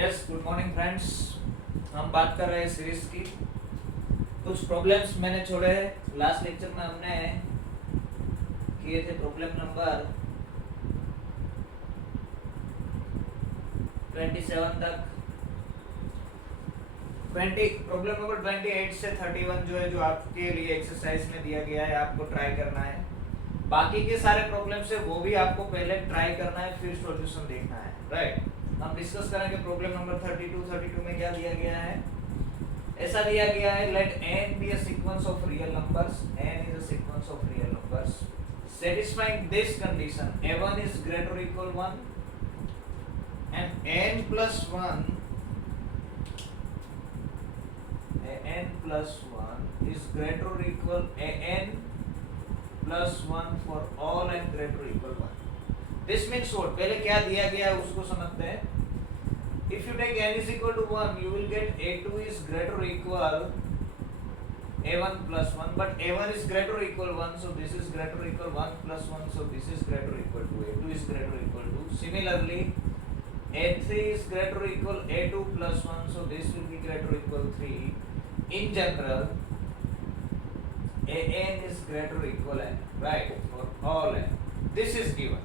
Yes, good morning friends. हम बात कर रहे हैं सीरीज की। कुछ प्रॉब्लम्स मैंने छोड़े हैं। लास्ट लेक्चर में हमने किए थे प्रॉब्लम नंबर 27 तक। 20 प्रॉब्लम नंबर 28 से 31 जो है, जो आपके लिए एक्सरसाइज में दिया गया है, आपको ट्राई करना है। बाकी के सारे प्रॉब्लम्स है वो भी आपको पहले ट्राई करना है, फिर सॉल्यूशन देखना है, राइट। हम डिस्कस करेंगे प्रॉब्लम नंबर 32 में क्या दिया गया है। ऐसा दिया गया है, late n be a sequence of real numbers, n is a sequence of real numbers satisfying this condition, a1 is greater or equal 1 and n plus 1 is greater or equal an plus 1 for all n greater or equal 1. This means what? पहले क्या दिया गया है उसको समझते हैं। If you take n is equal to 1, you will get a2 is greater or equal a1 plus 1, but a1 is greater or equal 1, so this is greater or equal 1 plus 1, so this is greater or equal to a2 is greater or equal to. Similarly, a3 is greater or equal a2 plus 1, so this will be greater or equal 3. In general, an is greater or equal n, right, for all n. This is given.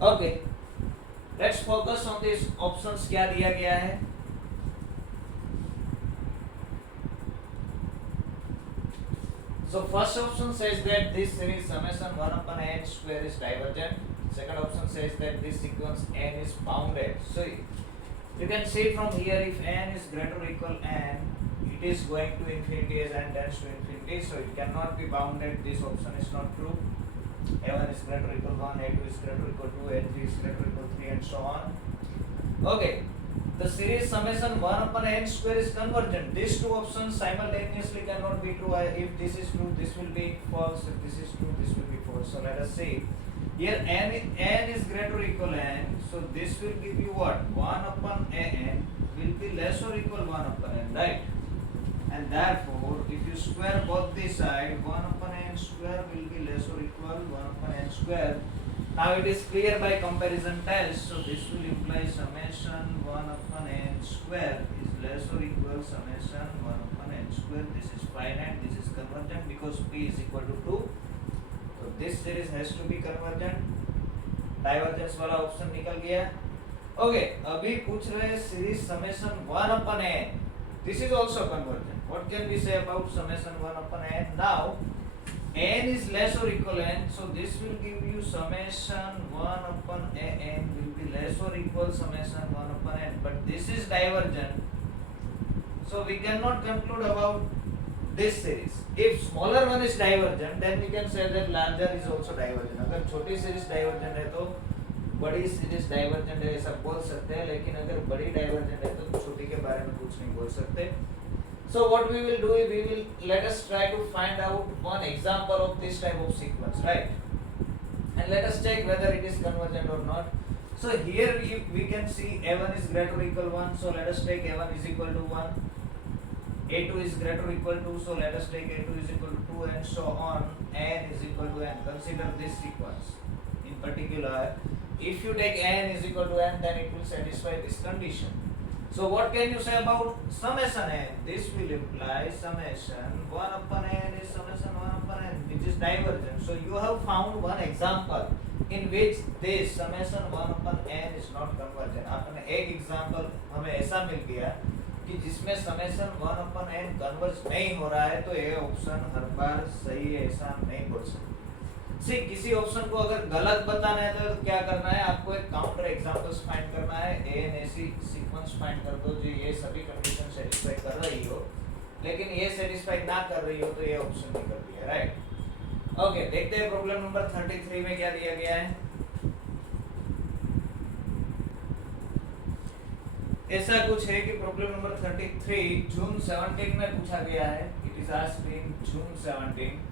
Okay. Let's focus on this options क्या दिया गया है। So first option says that this series summation 1 upon n square is divergent. Second option says that this sequence n is bounded. So you can see from here, if n is greater or equal n, it is going to infinity as n tends to infinity, so it cannot be bounded. This option is not true. a1 is greater or equal 1, a2 is greater or equal 2, a3 is greater or equal 3, and so on. Okay, the series summation 1 upon n square is convergent. These two options simultaneously cannot be true. If this is true, this will be false. If this is true, this will be false. So let us see. Here n is greater or equal n, so this will give you what? 1 upon an will be less or equal 1 upon n, right? And therefore, if you square both the side, 1 upon n square will be less or equal 1 upon n square. Now it is clear by comparison test, so this will imply summation 1 upon n square is less or equal summation 1 upon n square. This is finite, this is convergent because p is equal to 2. So this series has to be convergent. Divergence वाला option निकल गया। Okay, अभी पूछ रहे हैं series summation 1 upon n. This is also convergent. What can we say about summation 1 upon n? Now, n is less or equal n, so this will give you summation 1 upon an will be less or equal summation 1 upon n. But this is divergent, so we cannot conclude about this series. If smaller one is divergent, then we can say that larger is also divergent. अगर छोटी series divergent है तो बड़ी series divergent है ऐसा बोल सकते हैं, लेकिन अगर बड़ी डाइवर्जेंट है तो छोटी के बारे में कुछ नहीं बोल सकते। So what we will do is we will let us try to find out one example of this type of sequence, right? And let us check whether it is convergent or not. So here we can see a1 is greater or equal 1, so let us take a1 is equal to 1. a2 is greater or equal to, so let us take a2 is equal to 2, and so on. n is equal to n. Consider this sequence in particular. If you take n is equal to n, then it will satisfy this condition. So what can you say about summation n? This will imply summation 1 upon n is summation 1 upon n, which is divergent. So you have found one example in which this summation 1 upon n is not convergent. आपने एक example हमें ऐसा मिल गया कि जिसमें summation 1 upon n converge नहीं हो रहा है, तो ये ऑप्शन हर बार सही है ऐसा नहीं बोल सकते। सी किसी ऑप्शन को अगर गलत बताना है तो क्या करना है, आपको एक काउंटर एग्जांपल्स फाइंड करना है। ए एन ऐसी सीक्वेंस फाइंड कर दो जो ये सभी कंडीशन सेटिस्फाई कर रही हो, लेकिन ये सेटिस्फाई ना कर रही हो तो ये ऑप्शन नहीं कर दिया, राइट। ओके, देखते हैं प्रॉब्लम नंबर 33 में क्या दिया गया है। ऐसा कुछ है कि प्रॉब्लम नंबर 33 जून 17 में पूछा गया है। इट इज आस्क्ड इन जून 17,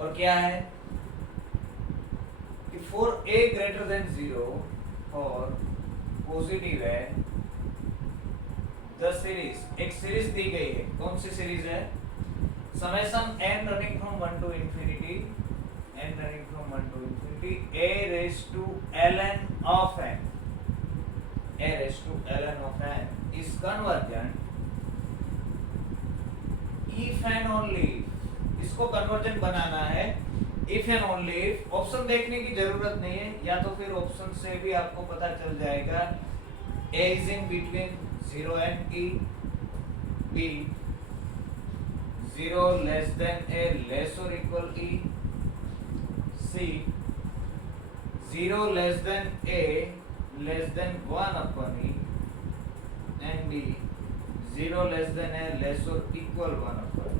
और क्या है कि फॉर a ग्रेटर देन 0 और पॉजिटिव है द सीरीज, एक सीरीज दी गई है। कौन सी सीरीज है? Summation n running from 1 to infinity, n running from 1 to infinity a raise to ln of n a raised to ln of n is convergent if and only if, इसको conversion बनाना है if and only if, option देखने की जरूरत नहीं है, या तो फिर ऑप्शन से भी आपको पता चल जाएगा a is in between 0 and e, b 0 less than a less or equal e, c 0 less than a less than 1 upon e, and d 0 less than a less or equal 1 upon e.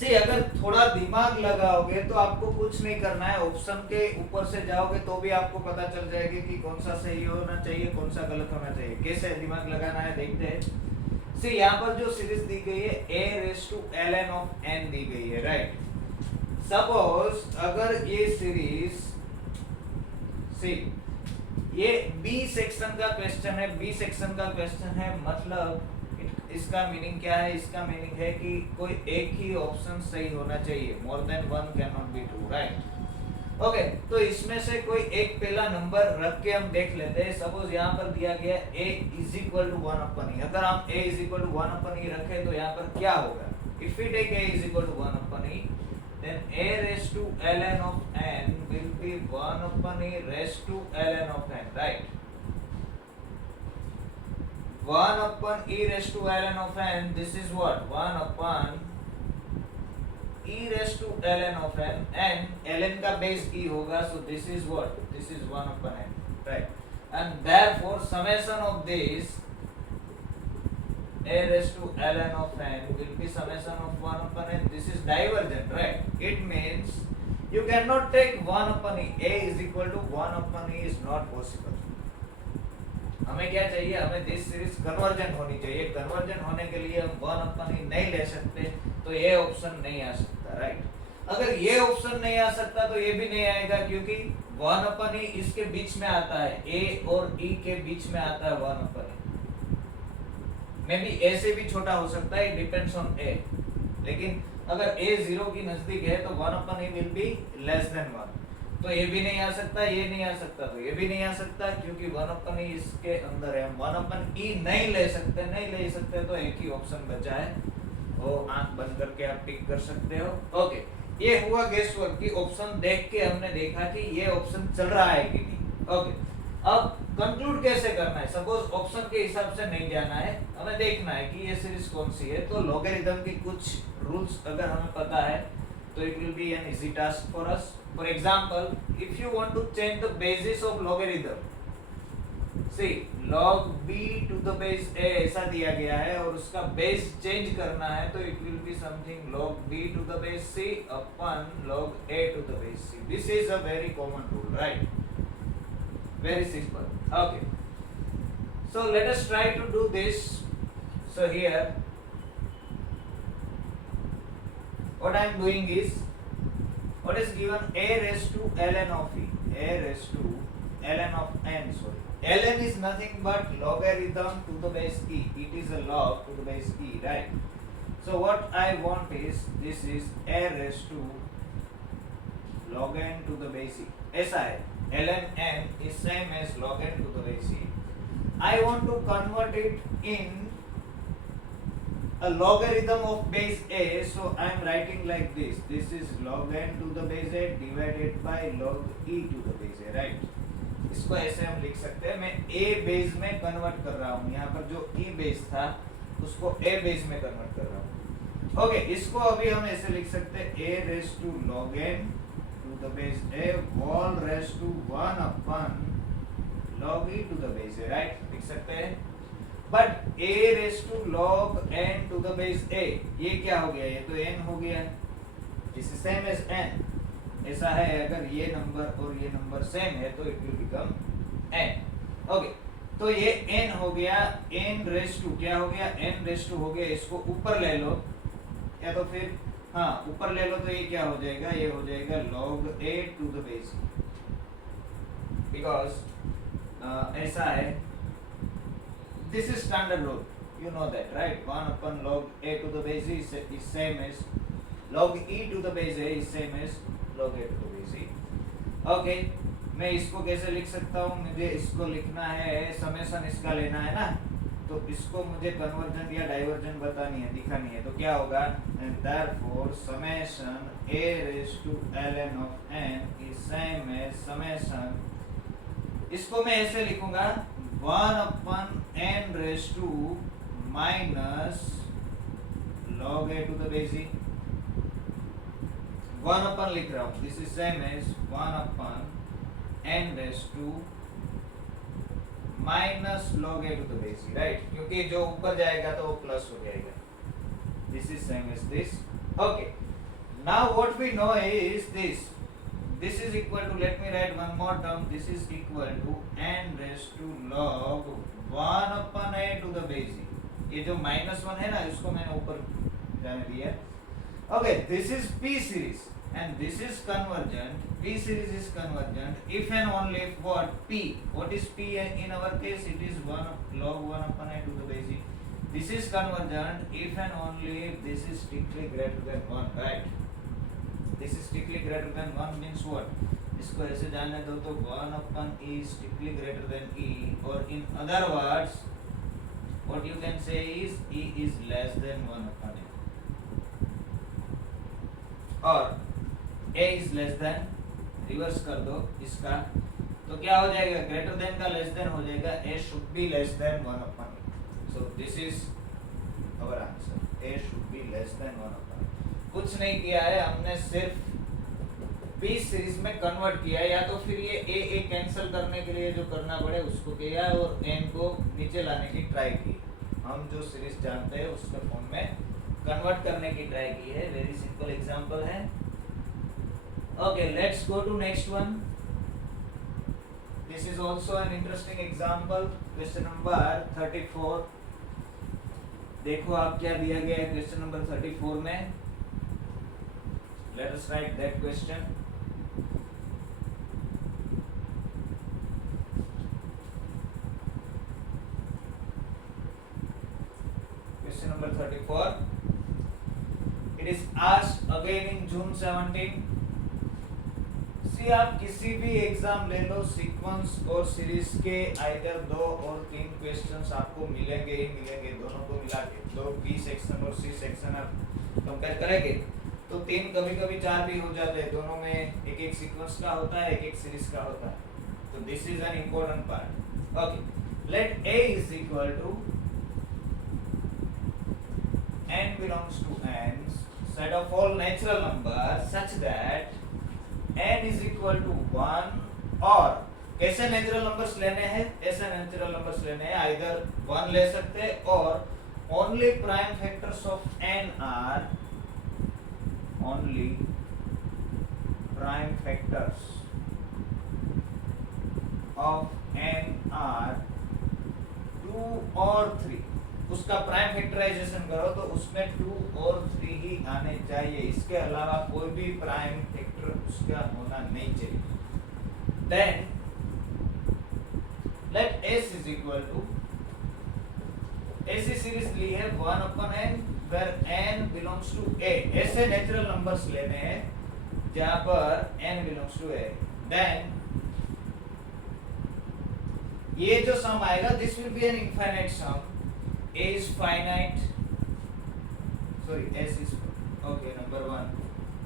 See, अगर थोड़ा दिमाग लगाओगे तो आपको कुछ नहीं करना है, ऑप्शन के ऊपर से जाओगे तो भी आपको पता चल जाएगा कि कौन सा सही होना चाहिए, कौन सा गलत होना चाहिए। कैसे दिमाग लगाना है देखते हैं। See, यहाँ पर जो सीरीज दी गई है a raised to ln of n दी गई है, राइट। सपोज अगर ये सीरीज सी ये बी सेक्शन का क्वेश्चन है, बी सेक्शन का क्वेश्चन है, मतलब इसका मीनिंग क्या है? इसका मीनिंग है कि कोई एक ही ऑप्शन सही होना चाहिए, more than one can not be true, right. Okay, तो इसमें से कोई एक पहला नंबर रख के हम देख लेते हैं। सपोज यहाँ पर दिया गया a is equal to 1 upon e, अगर हम a is equal to 1 upon e रखें तो यहाँ पर क्या होगा? If we take a is equal to 1 upon e, then a raised to ln of n will be 1 upon e raised to ln of n, right? 1 upon e raised to ln of n, this is what? 1 upon e raised to ln of n, and ln का base e होगा, so this is what? This is 1 upon n, right? And therefore summation of this a raised to ln of n will be summation of 1 upon n. This is divergent, right? It means you cannot take 1 upon e. A is equal to 1 upon e is not possible. हमें क्या चाहिए? हमें this series conversion होनी चाहिए। Conversion होने के लिए हम 1 upon e नहीं ले सकते, तो ये ऑप्शन नहीं आ सकता, राइट? अगर ये ऑप्शन नहीं आ सकता तो ये भी नहीं आएगा, क्योंकि 1 upon e इसके बीच में आता है, a और e के बीच में आता है 1 upon e। May be a से भी छोटा हो सकता है, डिपेंड्स ऑन a, लेकिन अगर a 0 की नजदीक है तो 1 upon e will be less than 1। तो ये भी नहीं आ सकता, ये नहीं आ सकता, तो ये भी नहीं आ सकता, क्योंकि 1 upon e इसके अंदर है। हम 1 upon e नहीं ले सकते, तो एक ही ऑप्शन बचा है, वो आंख बंद करके आप टिक कर सकते हो। ओके, ये हुआ गेस वर्क की ऑप्शन देख के हमने देखा कि ये ऑप्शन चल रहा है कि नहीं। ओके, अब कंक्लूड कैसे करना है? सपोज ऑप्शन के हिसाब से नहीं जाना है, हमें देखना है कि ये सीरीज कौन सी है। तो लॉगरिथम की कुछ रूल्स अगर हमें पता है तो it will be an easy task for us. For example, if you want to change the basis of logarithm, see log b to the base a ऐसा दिया गया है और उसका बेस चेंज करना है, तो it will be something log b to the base c upon log a to the base c. This is a very common rule, right? Very simple. Okay, so let us try to do this. So here what I am doing is, what is given? A raised to ln of e, a raised to ln of n, sorry. ln is nothing but logarithm to the base e. It is a log to the base e, right? So what I want is, this is a raised to log n to the base e. ऐसा है, ln n is same as log n to the base e. I want to convert it in a logarithm of base a, so I am writing like this. This is log n to the base a divided by log e to the base a, right? इसको ऐसे हम लिख सकते हैं, मैं a base में convert कर रहा हूँ, यहाँ पर जो e बेस था उसको a बेस में कन्वर्ट कर रहा हूँ। ओके, इसको अभी हम ऐसे लिख सकते हैं, a raised to log n to the base a whole raised to 1 upon log e to the base a, right? लिख सकते हैं। But a raised to log n to the base a, ये क्या हो गया? ये तो n हो गया, इस सेम एज n। ऐसा है, अगर ये नंबर और ये नंबर सेम है तो it will become n। Okay, तो ये n हो गया, n raised to क्या हो गया? n raised to हो गया, इसको ऊपर ले लो, या तो फिर हाँ ऊपर ले लो, तो ये क्या हो जाएगा? ये हो जाएगा log a to the base, because ऐसा है, this is standard rule, you know that, right? 1 upon log a to the base e is same as log e to the base a is same as log a to the base e. Okay, मैं इसको कैसे लिख सकता हूँ, मुझे इसको लिखना है, समेशन इसका लेना है ना, तो इसको मुझे कन्वर्जेंट या डाइवर्जेंट बतानी है, दिखानी है, तो क्या होगा, therefore summation a raised to ln of n is same as summation, इसको मैं ऐसे लिखूंगा 1 upon n raised to minus log a to the base e, 1 upon लिख रहा हूँ, this is same as 1 upon n raised to minus log a to the base e, right, क्योंकि जो ऊपर जाएगा तो वो प्लस हो जाएगा, this is same as this, okay. Now what we know is this is equal to, let me write one more term, this is equal to n raise to log 1 upon a to the base e, ये जो -1 है ना, इसको मैंने ऊपर जाने दिया, okay. This is p series and this is convergent, p series is convergent if and only if what, p, what is p in our case, it is 1 log 1 upon a to the base e, this is convergent if and only if this is strictly greater than 1, right, this is strictly greater than 1 means what, इसको ऐसे जाने दो तो 1 upon e is strictly greater than e, or in other words what you can say is e is less than 1 upon a, और a is less than, reverse कर दो इसका, तो क्या हो जाएगा, ग्रेटर देन का लेस देन हो जाएगा, a should be less than 1 upon a, so this is our answer, a should be less than 1 upon a। कुछ नहीं किया है हमने, सिर्फ p सीरीज में कन्वर्ट किया है, या तो फिर ये a कैंसिल करने के लिए जो करना पड़े उसको किया है, और n को नीचे लाने की ट्राई की, हम जो सीरीज जानते हैं उसके फॉर्म में कन्वर्ट करने की ट्राई की है, वेरी सिंपल एग्जांपल है। Okay, let's go to next one. This is also an interesting example. Question number 34. देखो आप क्या दिया गया है क्वेश्चन नंबर 34 में। Let us write that question. Question number 34. It is asked again in June 17. आप किसी भी एग्जाम ले लो, सीक्वेंस और सीरीज के आइदर 2 और 3 क्वेश्चंस आपको मिलेंगे ही मिलेंगे, दोनों को मिला के, दो बी सेक्शन और सी सेक्शन आप कंपेयर करेंगे तो 3 कभी-कभी 4 भी हो जाते हैं, दोनों में एक एक सीक्वेंस का होता है, एक एक सीरीज का होता है, तो this is an important part, okay. Let a is equal to n belongs to n set of all natural numbers such that n is equal to 1, और कैसे नेचुरल नंबर्स लेने हैं, ऐसे नेचुरल नंबर्स लेने हैं, आइदर 1 ले सकते हैं, और only prime factors of n are, only prime factors of n are 2 और 3, उसका प्राइम फैक्टराइजेशन करो तो उसमें 2 और 3 ही आने चाहिए, इसके अलावा कोई भी प्राइम फैक्टर उसका होना नहीं चाहिए। Then let s is equal to, ऐसी सीरीज ली है 1 upon n where n belongs to a, ऐसे नेचुरल नंबर्स लेने हैं जहां पर n belongs to a, then ये जो सम आएगा this will be an infinite sum, a is finite, sorry s is okay, number 1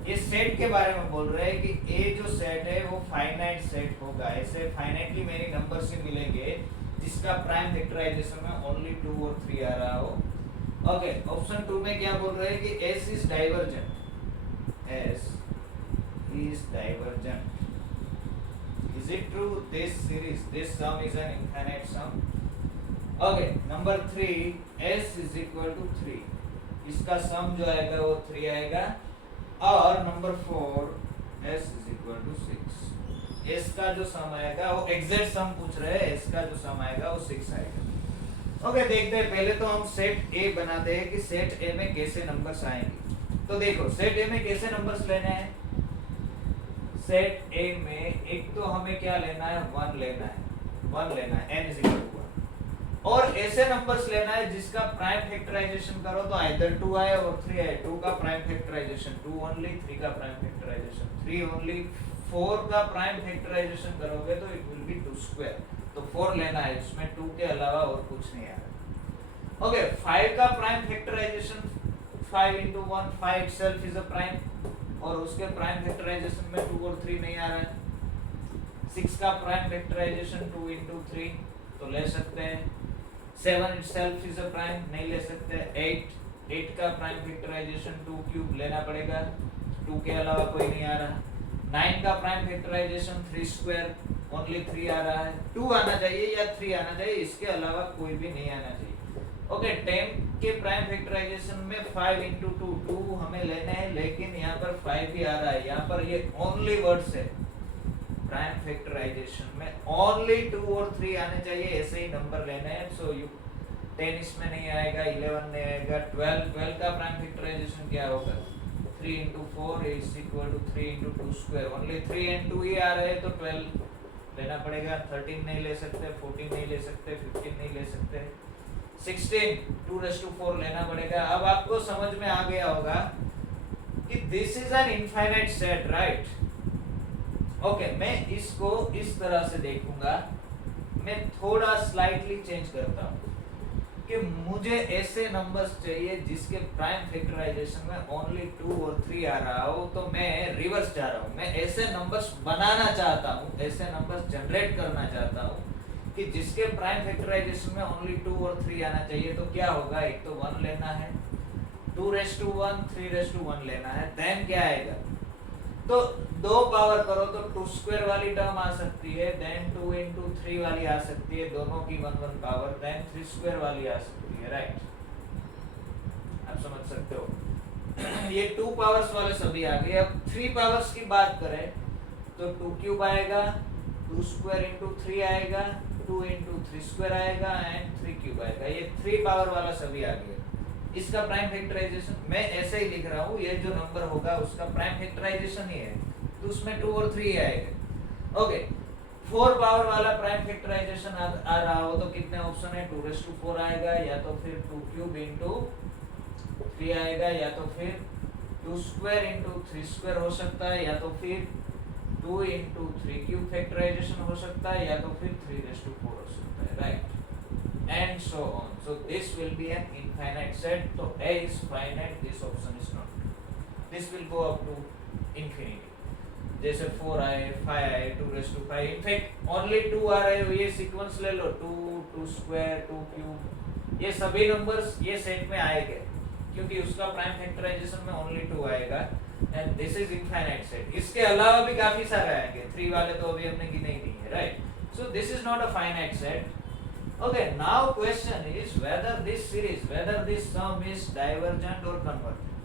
ये सेट के बारे में बोल रहे हैं कि a जो सेट है वो फाइनाइट सेट होगा, ऐसे फाइनाइटली मेरी नंबर्स ही मिलेंगे जिसका प्राइम फैक्टराइजेशन में ओनली 2 और 3 आ रहा हो, ओके। ऑप्शन 2 में क्या बोल रहे हैं कि s is divergent, s is divergent, is it true, this series, this sum is an infinite sum, okay. Number 3 s is equal to 3, इसका सम जो आएगा वो 3 आएगा, और number 4 s is equal to 6, s का जो सम आएगा वो एग्जैक्ट सम पूछ रहे हैं, s का जो सम आएगा वो 6 आएगा, ओके। देखते हैं, पहले तो हम सेट a बनाते हैं कि सेट a में कैसे नंबर्स आएंगे, तो देखो सेट a में कैसे नंबर्स लेने हैं, सेट a में एक तो हमें क्या लेना है, 1 लेना है, 1 लेना है, n is equal to 1, और ऐसे नंबर्स लेना है जिसका प्राइम फैक्टराइजेशन करो तो आइदर 2 आए और 3 आए, 2 का प्राइम फैक्टराइजेशन फैक्टराइजेशन 2 ओनली, 3 का प्राइम फैक्टराइजेशन 3 ओनली, 4 का प्राइम फैक्टराइजेशन करोगे तो इट विल बी 2 स्क्वायर, तो 4 लेना है, इसमें 2 के अलावा और कुछ नहीं आ रहा। ओके, 5 का prime factorisation 5 into 1 5 itself is a prime, और उसके प्राइम फैक्टराइजेशन में 2 और 3 नहीं आ रहा है। 6 का प्राइम फैक्टराइजेशन 2 into 3 तो ले सकते हैं। 7 itself is a prime, नहीं ले सकते। 8 का प्राइम फैक्टराइजेशन 2 क्यूब लेना पड़ेगा, 2 के अलावा कोई नहीं आ रहा। 9 का प्राइम फैक्टराइजेशन 3 स्क्वायर, ओनली 3 आ रहा है। 2 आना चाहिए या 3 आना चाहिए, इसके अलावा कोई भी नहीं आना चाहिए। ओके, 10 के प्राइम फैक्टराइजेशन में 5 into 2 2 हमें लेने हैं, लेकिन यहाँ पर 5 भी आ रहा है। यहाँ पर ये ओनली वर्ड्स है, प्राइम फैक्टराइजेशन में ओनली 2 और 3 आने चाहिए, ऐसे ही नंबर लेने हैं। सो यू 10 इसमें नहीं आएगा, 11 नहीं आएगा। 12 का प्राइम फैक्टराइजेशन क्या होगा? 3 into 4 is equal to 3 into 2 square, only 3 and 2 ही आ रहे हैं, तो 12 लेना पड़ेगा। 13 नहीं ले सकते, 14 नहीं ले सकते, 15 नहीं ले सकते। 16 2/4 लेना पड़ेगा। अब आपको समझ में आ गया होगा कि this is an infinite set, right? Okay, मैं इसको इस तरह से देखूंगा, मैं थोड़ा स्लाइटली चेंज करता हूँ कि मुझे ऐसे नंबर्स चाहिए जिसके प्राइम फैक्टराइजेशन में ओनली 2 और 3 आ रहा हो, तो मैं रिवर्स जा रहा हूँ। मैं ऐसे नंबर्स बनाना चाहता हूँ, ऐसे नंबर्स जनरेट करना चाहता हूँ कि जिसके प्राइम फैक्टराइजेशन में ओनली 2 और 3 आना चाहिए। तो क्या होगा? एक तो 1 लेना है, 2/1 3/1 लेना है, देन क्या आएगा? तो 2 पावर करो तो 2 स्क्वायर वाली टर्म आ सकती है, देन 2 into 3 वाली आ सकती है, दोनों की 1 पावर, देन 3 स्क्वायर वाली आ सकती है, राइट? आप समझ सकते हो। ये 2 पावर्स वाले सभी आ गए। अब 3 पावर्स की बात करें तो 2 क्यूब आएगा, 2 स्क्वायर into 3 आएगा, 2 into 3 स्क्वायर आएगा एंड 3 क्यूब आएगा। ये 3 पावर वाला सभी आ गया। इसका प्राइम फैक्टराइजेशन मैं ऐसे ही लिख रहा हूँ, ये जो नंबर होगा उसका प्राइम फैक्टराइजेशन ही है, तो उसमें 2 और 3 आएगा। ओके, 4 पावर वाला प्राइम फैक्टराइजेशन आ रहा हो तो कितने ऑप्शन है? 2/4 आएगा, या तो फिर 2 क्यूब into 3 आएगा, या तो फिर 2 स्क्वायर into 3 स्क्वायर हो सकता है, या तो फिर 2 into 3 क्यूब फैक्टराइजेशन हो सकता है, या तो फिर 3/4 हो सकता है, right? And so on. So this will be an infinite set. So A is finite, this option is not. This will go up to infinity. जैसे 4 आए, 5 आए, 2/5, इनफैक्ट ओनली 2 आ रहे हो, ये सीक्वेंस ले लो, 2 2 स्क्वायर 2 क्यूब, ये सभी नंबर्स ये सेट में आएंगे क्योंकि उसका प्राइम फैक्टराइजेशन में ओनली 2 आएगा and this is infinite set. इसके अलावा भी काफी सारे आएंगे, 3 वाले तो अभी हमने गिने ही नहीं है, right? So this is not a finite set. Okay, now question is whether this series, whether this sum is divergent or convergent.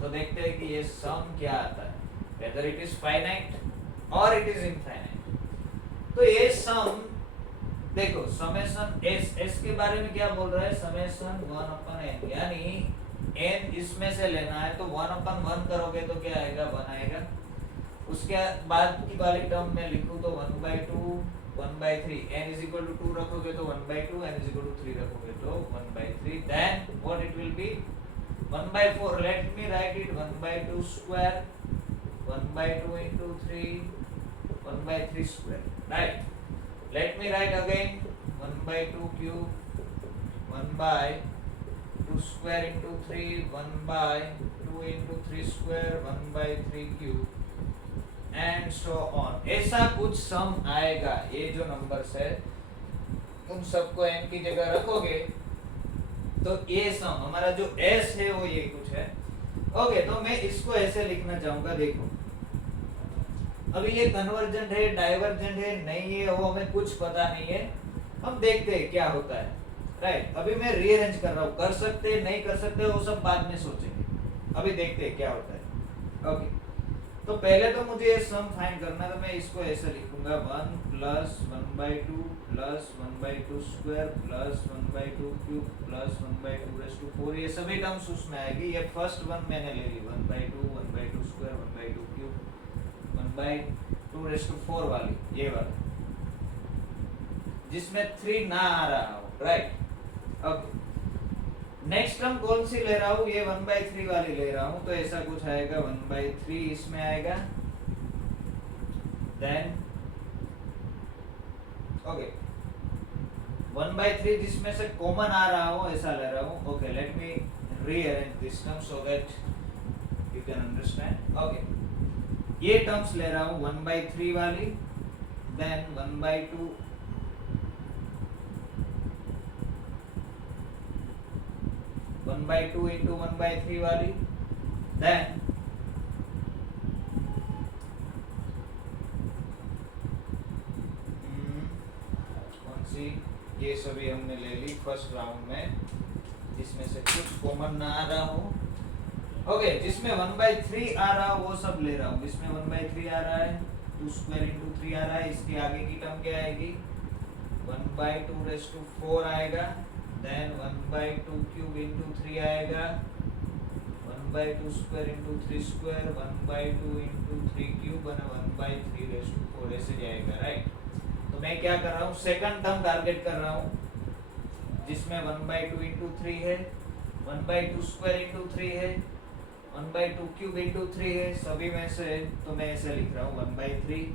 तो देखते हैं कि ये sum क्या आता है, whether it is finite or it is infinite. तो ये sum देखो, summation s के बारे में क्या बोल रहा है? summation 1/n, यानी n इसमें से लेना है, तो 1/1 करोगे तो क्या आएगा? 1 आएगा। उसके बाद की वाली टर्म में लिखूं तो 1/2 1/3, n is equal to 2 रखोगे तो 1/2, n is equal to 3 रखोगे तो 1/3, then what it will be? 1/4. Let me write it 1/2 square, 1/2 into 3, 1/3 square, right? Let me write again 1/2 cube, 1/2 square into 3, 1/2 into 3 square, 1/3 cube and so on. ऐसा कुछ सम आएगा। ये जो numbers है उन सबको n की जगह रखोगे तो ये सम हमारा जो s है वो ये कुछ है। ओके, तो मैं इसको ऐसे लिखना चाहूंगा, देखो अभी ये कन्वर्जेंट है, डाइवर्जेंट है, नहीं है, वो हमें कुछ पता नहीं है, हम देखते हैं क्या होता है, राइट? अभी मैं रीअरेंज कर रहा हूँ, कर सकते नहीं कर सकते वो सब बाद में सोचेंगे, अभी देखते हैं क्या होता है। ओके, तो पहले तो मुझे ये सम फाइंड करना है, तो मैं इसको ऐसे लिखूंगा 1 + 1/2 + 1/2 स्क्वायर + 1/2 क्यूब + 1/2/4, ये सभी टर्म्स उसमें आएगी। ये फर्स्ट वन मैंने ले ली 1/2 1/2 स्क्वायर 1/2 क्यूब 1/2/4 वाली, ये वाली जिसमें 3 ना आ रहा हो, राइट? ओके, नेक्स्ट टर्म कौन सी ले रहा हूँ, ये 1/3 वाली ले रहा हूँ, तो ऐसा कुछ आएगा 1/3 इसमें आएगा, देन ओके 1/3 जिसमें से कॉमन आ रहा हूँ ऐसा ले रहा हूँ. Okay let me rearrange this term so that you can understand. Okay ये टर्म्स ले रहा हूँ 1/3 वाली, देन 1/2 1/2 into 1/3 वाली, देन कौन सी, ये सभी हमने ले ली फर्स्ट राउंड में, जिसमें से कुछ कॉमन ना आ रहा हो. ओके जिसमें 1/3 आ रहा हो वो सब ले रहा हूँ. जिसमें 1/3 आ रहा है 2 square into 3 आ रहा है, इसके आगे की टर्म क्या आएगी 1/2⁴ आएगा, देन 1/2 cube into 3 आएगा, 1/2 square into 3 square, 1/2 into 3 cube और 1/3⁴ ऐसे जाएगा. राइट तो मैं क्या कर रहा हूँ, सेकंड टर्म टारगेट कर रहा हूँ जिसमें 1/2 into 3 है, 1/2 square into 3 है, 1/2 cube into 3 है, सभी में से तो मैं ऐसे लिख रहा हूँ 1/3,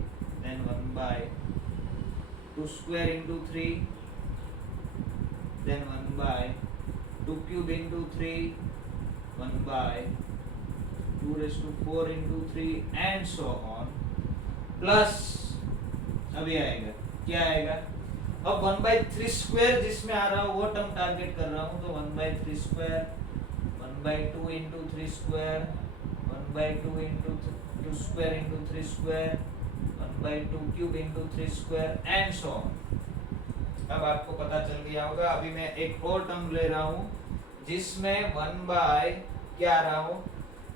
then 1/2 square into 3, then 1/2 cube into 3, 1/2⁴ into 3 and so on, plus अभी आएगा क्या आएगा, अब 1/3 स्क्वायर जिसमें आ रहा हो वो टर्म टारगेट कर रहा हूँ, तो 1/3 square, 1/2 into 3 square, 1/2 into 2 square into 3 square, 1/2 cube into 3 square and so on. अब आपको पता चल गया होगा. अभी मैं एक और टर्म ले रहा हूँ जिसमें 1 क्या आ रहा हूँ,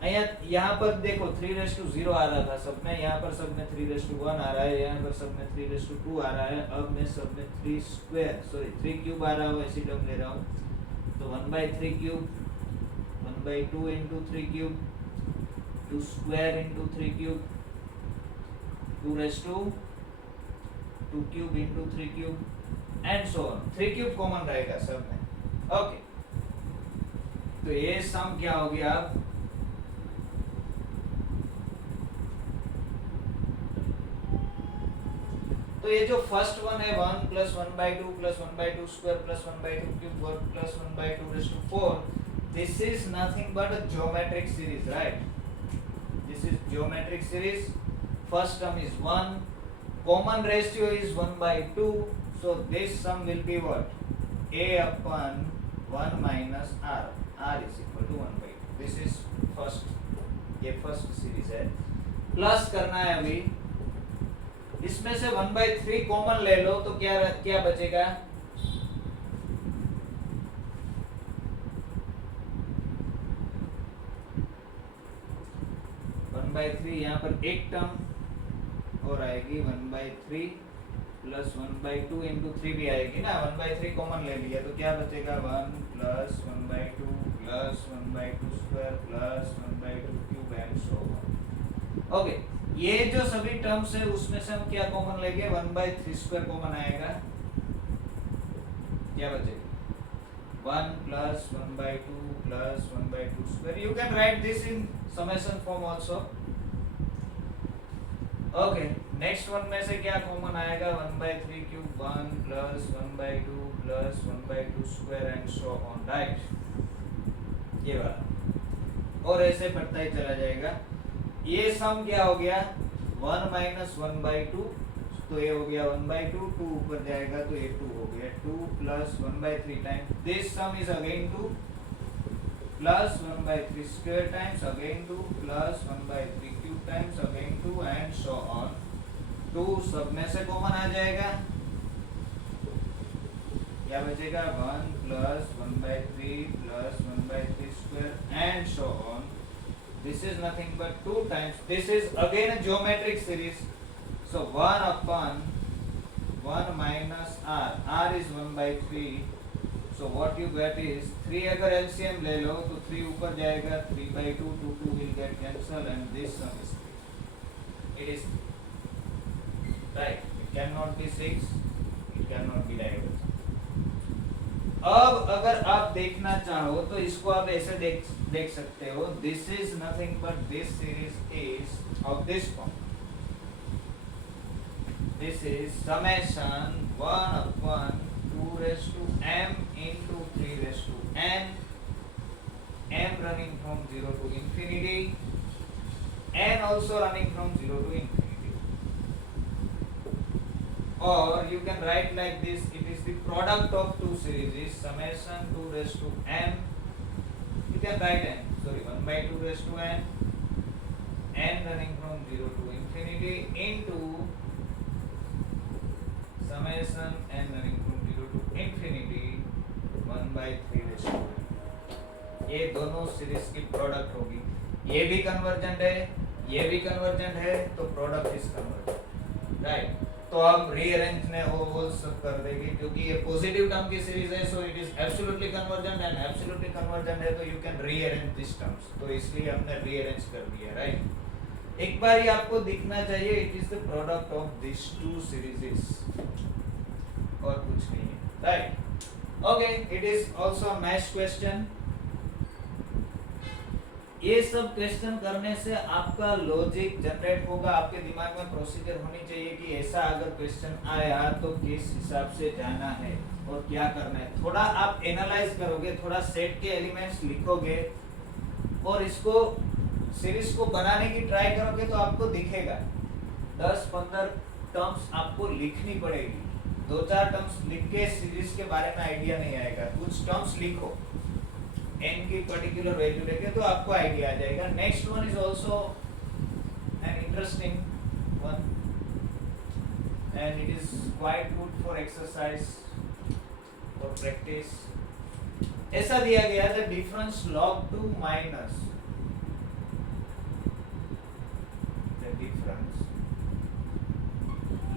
यहाँ पर देखो 3�0 आ रहा था सब में, यहाँ पर सब में 3⁴ आ रहा है, यहाँ पर सब में 3⁵ आ रहा है. अब मैं सब में 3 क्यूब आ रहा हूँ, ऐसी टर्म ले रहा हूँ, तो 1/3 cube, 1/2 into 3 cube, 2 square into 3 cube, 2 cube into 3 cube and so on. 3 cube common रहेगा सब में. ओके तो ये सम क्या हो गया, अब तो ये जो फर्स्ट वन है 1 + 1/2 + 1/2 square + 1/2 cube + 1/2⁴, this is nothing but a geometric series, right? This is geometric series. First term is 1, common ratio is 1/2, so this sum will be what, a upon 1 minus r, r is equal to 1/2. This is first, ये first series है. Plus करना है अभी, इसमें से 1/3 common ले लो तो क्या क्या बचेगा, यहाँ पर एक टर्म और आएगी 1/3 प्लस 1/2 into 3 भी आएगी ना. 1/3 कॉमन ले लिया तो क्या बचेगा 1 + 1/2 + 1/2 square + 1/2 cube and so on. Okay ये जो सभी टर्म्स है उसमें से हम क्या कॉमन लेंगे, 1/3 स्क्वायर कॉमन आएगा, क्या बचेगा 1 + 1/2 + 1/2 square. You can write this in summation form also. Okay next one में से क्या कॉमन आएगा, 1/3 cube, 1 + 1/2 + 1/2 square and so on. Right ये वाला और ऐसे बढ़ता ही चला जाएगा. ये सम क्या हो गया 1 - 1/2, तो ये हो गया 1/2, 2 ऊपर जाएगा तो ये 2 हो गया, 2 + 1/3 times this some is again 2 plus 1/3 square times again 2 plus 1/3 cube times again 2 and so on. 2 सब में से कॉमन आ जाएगा, क्या बचेगा 1 plus 1/3 plus 1/3 square and so on. This is nothing but 2 times. This is again a geometric series. So 1 upon 1 minus r. R is 1/3. So what you get is 3 अगर LCM ले लो तो 3 ऊपर जाएगा, 3/2, 2 will get cancelled and this sum is 3. It is right. It cannot be 6. It cannot be divergent. अब अगर आप देखना चाहो तो इसको आप ऐसे देख सकते हो, this is nothing but this series is of this form, this is summation 1 upon 2 raised to m into 3 raised to n, m running from 0 to infinity, n also running from 0 to infinity. Or you can write like this, it is the product of two series is summation 2 raised to m, you can write n, sorry 1 by 2 raised to n, n running from 0 to infinity into summation n running from 0 to infinity 1 by 3 raised to n. ये दोनों series की product होगी, ये भी convergent है, ये भी convergent है, तो प्रोडक्ट इज कन्वर्जेंट, राइट। तो हम रीअरेंज ने वो सब कर देंगे, क्योंकि ये पॉजिटिव टर्म की सीरीज है, so it is absolutely convergent, and absolutely convergent है तो you can rearrange this terms, तो इसलिए हमने रीअरेंज कर दिया, राइट। एक बार ही आपको दिखना चाहिए, it is the product of this two serieses, और कुछ नहीं है, right. Okay, it is also a match question. ये सब क्वेश्चन करने से आपका लॉजिक जनरेट होगा, आपके दिमाग में प्रोसीजर होनी चाहिए कि ऐसा अगर क्वेश्चन आया तो किस हिसाब से जाना है और क्या करना है। थोड़ा आप एनालाइज करोगे, थोड़ा सेट के एलिमेंट्स लिखोगे और इसको सीरीज को बनाने की ट्राई करोगे तो आपको दिखेगा 10-15 टर्म्स आपको लिखनी पड़ेगी। 2-4 टर्म्स लिख के सीरीज के बारे में आइडिया नहीं आएगा, कुछ टर्म्स लिखो, n की पर्टिकुलर वैल्यू लेके तो आपको आइडिया आ जाएगा। Next one is also an interesting one and it is quite good for exercise for practice. ऐसा दिया गया है, the difference log 2 minus the difference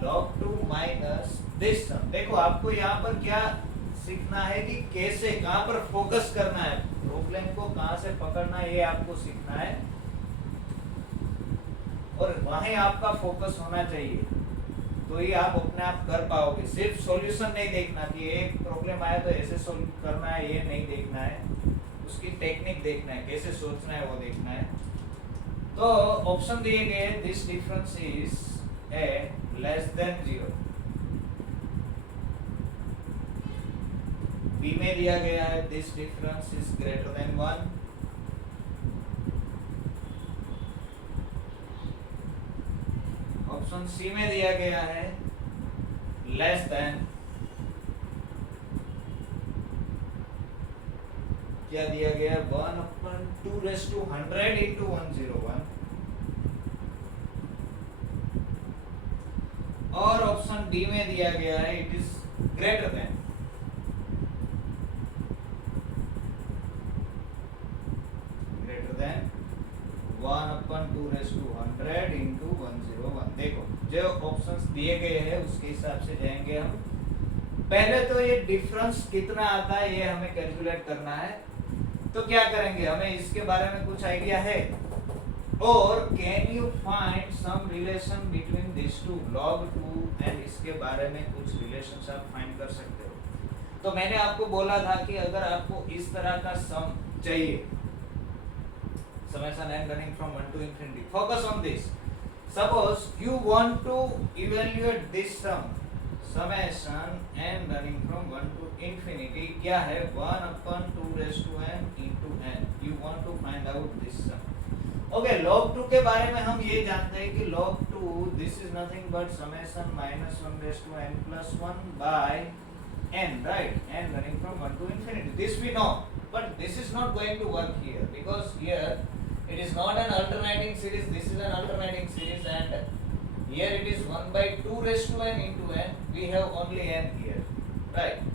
log 2 minus this sum. देखो आपको यहाँ पर क्या सीखना है कि कैसे, कहां पर फोकस करना है, प्रॉब्लम को कहां से पकड़ना है, ये आपको सीखना है और वहीं आपका फोकस होना चाहिए, तो ये आप अपने आप कर पाओगे। सिर्फ सॉल्यूशन नहीं देखना कि एक प्रॉब्लम आया तो ऐसे सॉल्व करना है, ये नहीं देखना है, उसकी टेक्निक देखना है, कैसे सोचना है वो देखना है। तो ऑप्शन दिए गए, this difference is a less than 0, B में दिया गया है this difference is greater than 1, option C में दिया गया है लेस देन, क्या दिया गया है 1/2 raised to 100 into 101, और ऑप्शन डी में दिया गया है it is greater then, then 1/2 raised to 100 into 101। देखो जो ऑप्शंस दिए गए हैं उसके हिसाब से जाएंगे हम। पहले तो ये डिफरेंस कितना आता है ये हमें कैलकुलेट करना है, तो क्या करेंगे, हमें इसके बारे में कुछ आइडिया है, और can you find some relation between this two log 2 and इसके बारे में कुछ रिलेशंस आप फाइंड कर सकते हो। तो मैंने आपको बोला था कि अगर आपको इस तरह का सम चाहिए, summation n running from 1 to infinity, focus on this, suppose you want to evaluate this sum, summation n running from 1 to infinity क्या है 1/2 raised to n into n, you want to find out this sum। okay, log 2 के बारे में हम ये जानते हैं कि log 2 this is nothing but summation -1 raised to n plus 1 by n, right, n running from 1 to infinity, this we know, but this is not going to work here because here it is not an alternating series, this is an alternating series, and here it is 1/2 raised to n into n, we have only n here, right,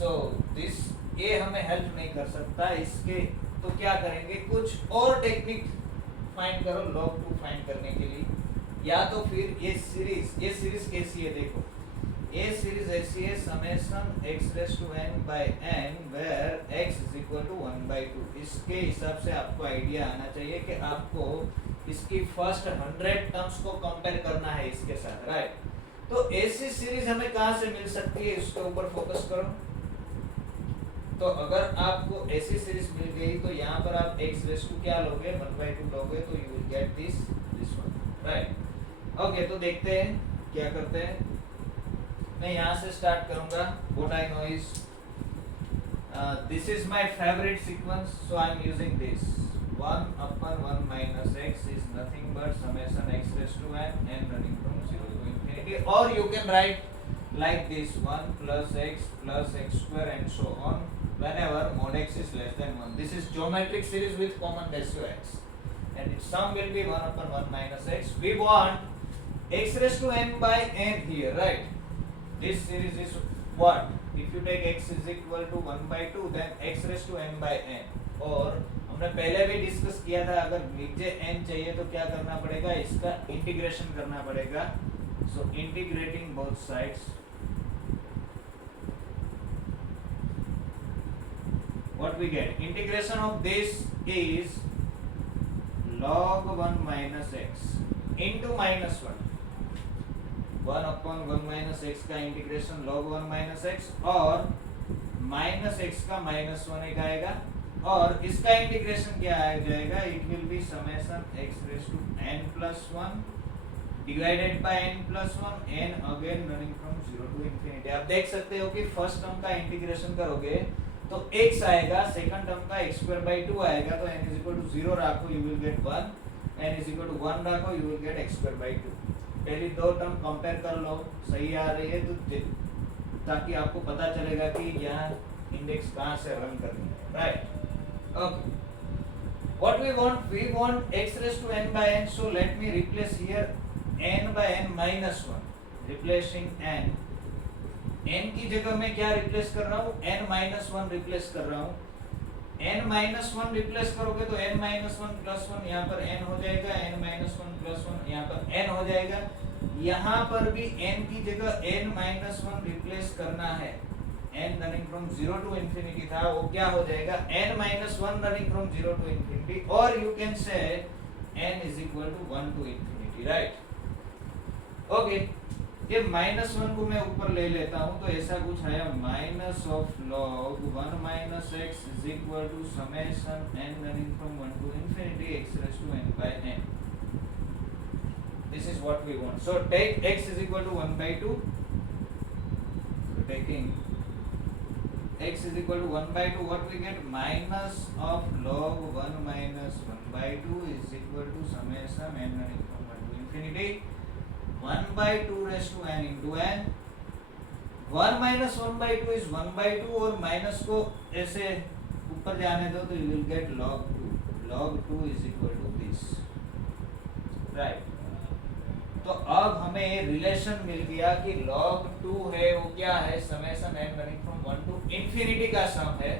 so this ये हमें help नहीं कर सकता इसके, तो क्या करेंगे, कुछ और टेक्निक फाइंड करो log 2 फाइंड करने के लिए, या तो फिर ये सीरीज कैसी है, देखो ये सीरीज ऐसी है summation x raised to n by n where x is equal to 1/2। इसके हिसाब से आपको आइडिया आना चाहिए कि आपको इसकी फर्स्ट 100 टर्म्स को कंपेयर करना है इसके साथ, राइट। तो ऐसी सीरीज हमें कहाँ से मिल सकती है, इसके ऊपर फोकस करो। तो अगर आपको ऐसी सीरीज मिल गई तो यहाँ पर आप x रेस टू क्या लोगे 1/2 लोगे तो you will get this one, right. Okay, तो देखते हैं क्या करते हैं। मैं यहाँ से स्टार्ट करूंगा। What I know is this is my favourite sequence, so I am using this 1/1 minus x is nothing but summation x raised to n running from 0 to infinity, or you can write like this 1 plus x square and so on whenever mod x is less than 1. This is geometric series with common ratio x, and its sum will be 1/1 minus x. We want x raised to n by n here, right? This series is what? If you take x is equal to 1/2, then x raised to n by n. और हमने पहले भी discuss किया था, अगर नीचे n चाहिए तो क्या करना पड़ेगा, इसका इंटीग्रेशन करना पड़ेगा। So integrating both sides, what we get, integration of this is log 1 minus x into minus 1, 1/1 minus x का इंटीग्रेशन log 1 minus x, और माइनस x का माइनस 1 एक आएगा, और इसका इंटीग्रेशन क्या आ जाएगा, it will be summation x raise to n plus 1 divided by n plus 1, n again running from 0 to infinity. आप देख सकते हो कि फर्स्ट टर्म का इंटीग्रेशन करोगे तो x आएगा, सेकंड टर्म का x² 2 आएगा, तो n इज इक्वल टू 0 रखो you will get 1, n is equal to 1 रखो यू विल गेट x² 2। पहली दो टर्म कंपेयर कर लो, सही आ रही है तो ताकि आपको पता चलेगा कि यहाँ इंडेक्स कहाँ से रन करनी है, right. Okay. What we want x raised to n by n. So let me replace here n by n minus 1. Replacing n. n की जगह मैं क्या रिप्लेस कर रहा हूँ, n minus 1 रिप्लेस कर रहा हूँ। n minus 1 रिप्लेस करोगे तो n minus 1 plus 1 यहाँ पर n हो जाएगा, n minus 1 plus 1 यहाँ पर n हो जाएगा। यहाँ पर भी n की जगह n minus 1 रिप्लेस करना है। n running from 0 to infinity था, वो क्या हो जाएगा, n minus 1 running from 0 to infinity, or you can say n is equal to 1 to infinity, right? Okay, ये minus 1 को मैं ऊपर ले लेता हूँ, तो ऐसा कुछ आया minus of log 1 minus x is equal to summation n running from 1 to infinity x raised to n by n. This is what we want. So take x is equal to 1/2. So taking x is equal to 1/2, what we get, minus of log 1 minus 1/2 is equal to summation n running from 1 to infinity 1/2 raised to n into n. 1 minus 1/2 is 1/2, और minus को ऐसे ऊपर जाने दो तो you will get log 2. log 2 is equal to this, right? तो अब हमें ये रिलेशन मिल गया कि log 2 है वो क्या है, summation n running from 1 to infinity का सम है।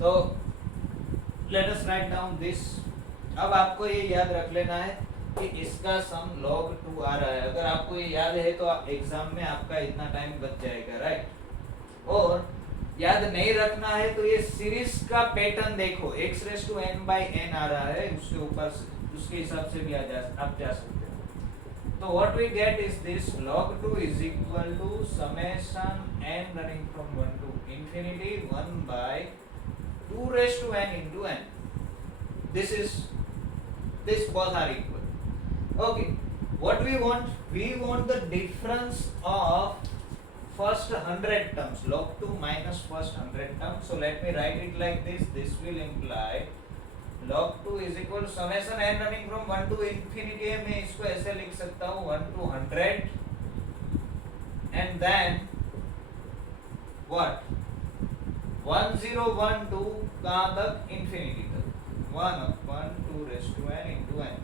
तो let us write down this. अब आपको ये याद रख लेना है कि इसका सम log 2 आ रहा है। अगर आपको ये याद है तो एग्जाम में आपका इतना टाइम बच जाएगा, राइट। और याद नहीं रखना है तो ये सीरीज का पैटर्न देखो, x raise to n by n आ रहा है, उसके ऊपर उसके हिसाब से भी आप जा सकते हो। So what we get is this log 2 is equal to summation n running from 1 to infinity 1 by 2 raised to n into n. This both are equal. Okay, what we want the difference of first 100 terms, log 2 minus first 100 terms. So let me write it like this. This will imply log 2 is equal to summation n running from 1 to infinity है, मैं इसको ऐसे लिख सकता हूँ 1 to 100 and then what 1012 कहाँ तक, infinity तक, 1/2 raised to n into n।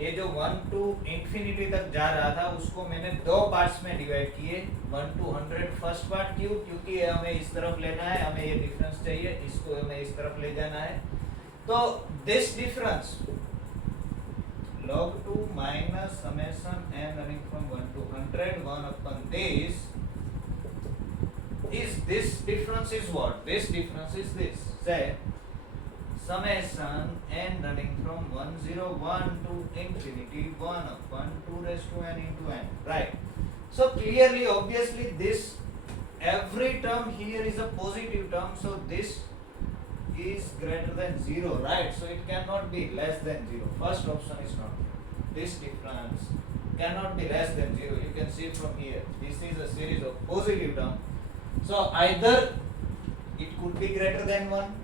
ये जो 1 to infinity तक जा रहा था उसको मैंने दो पार्ट्स में डिवाइड किए, 1 to 100 फर्स्ट पार्ट, क्योंकि हमें इस तरफ लेना है, हमें ये डिफरेंस चाहिए, इसको हमें इस तरफ ले जाना है। तो this difference log 2 minus summation n running from 1 to 100 1 upon this difference is what? This difference is this. Say summation n running from 101 to infinity 1 upon 2 raised to n into n, right? So clearly, obviously, this every term here is a positive term, so this is greater than 0, right? So it cannot be less than 0. First option is not true. This difference cannot be less than 0. You can see from here, this is a series of positive terms. So either it could be greater than 1,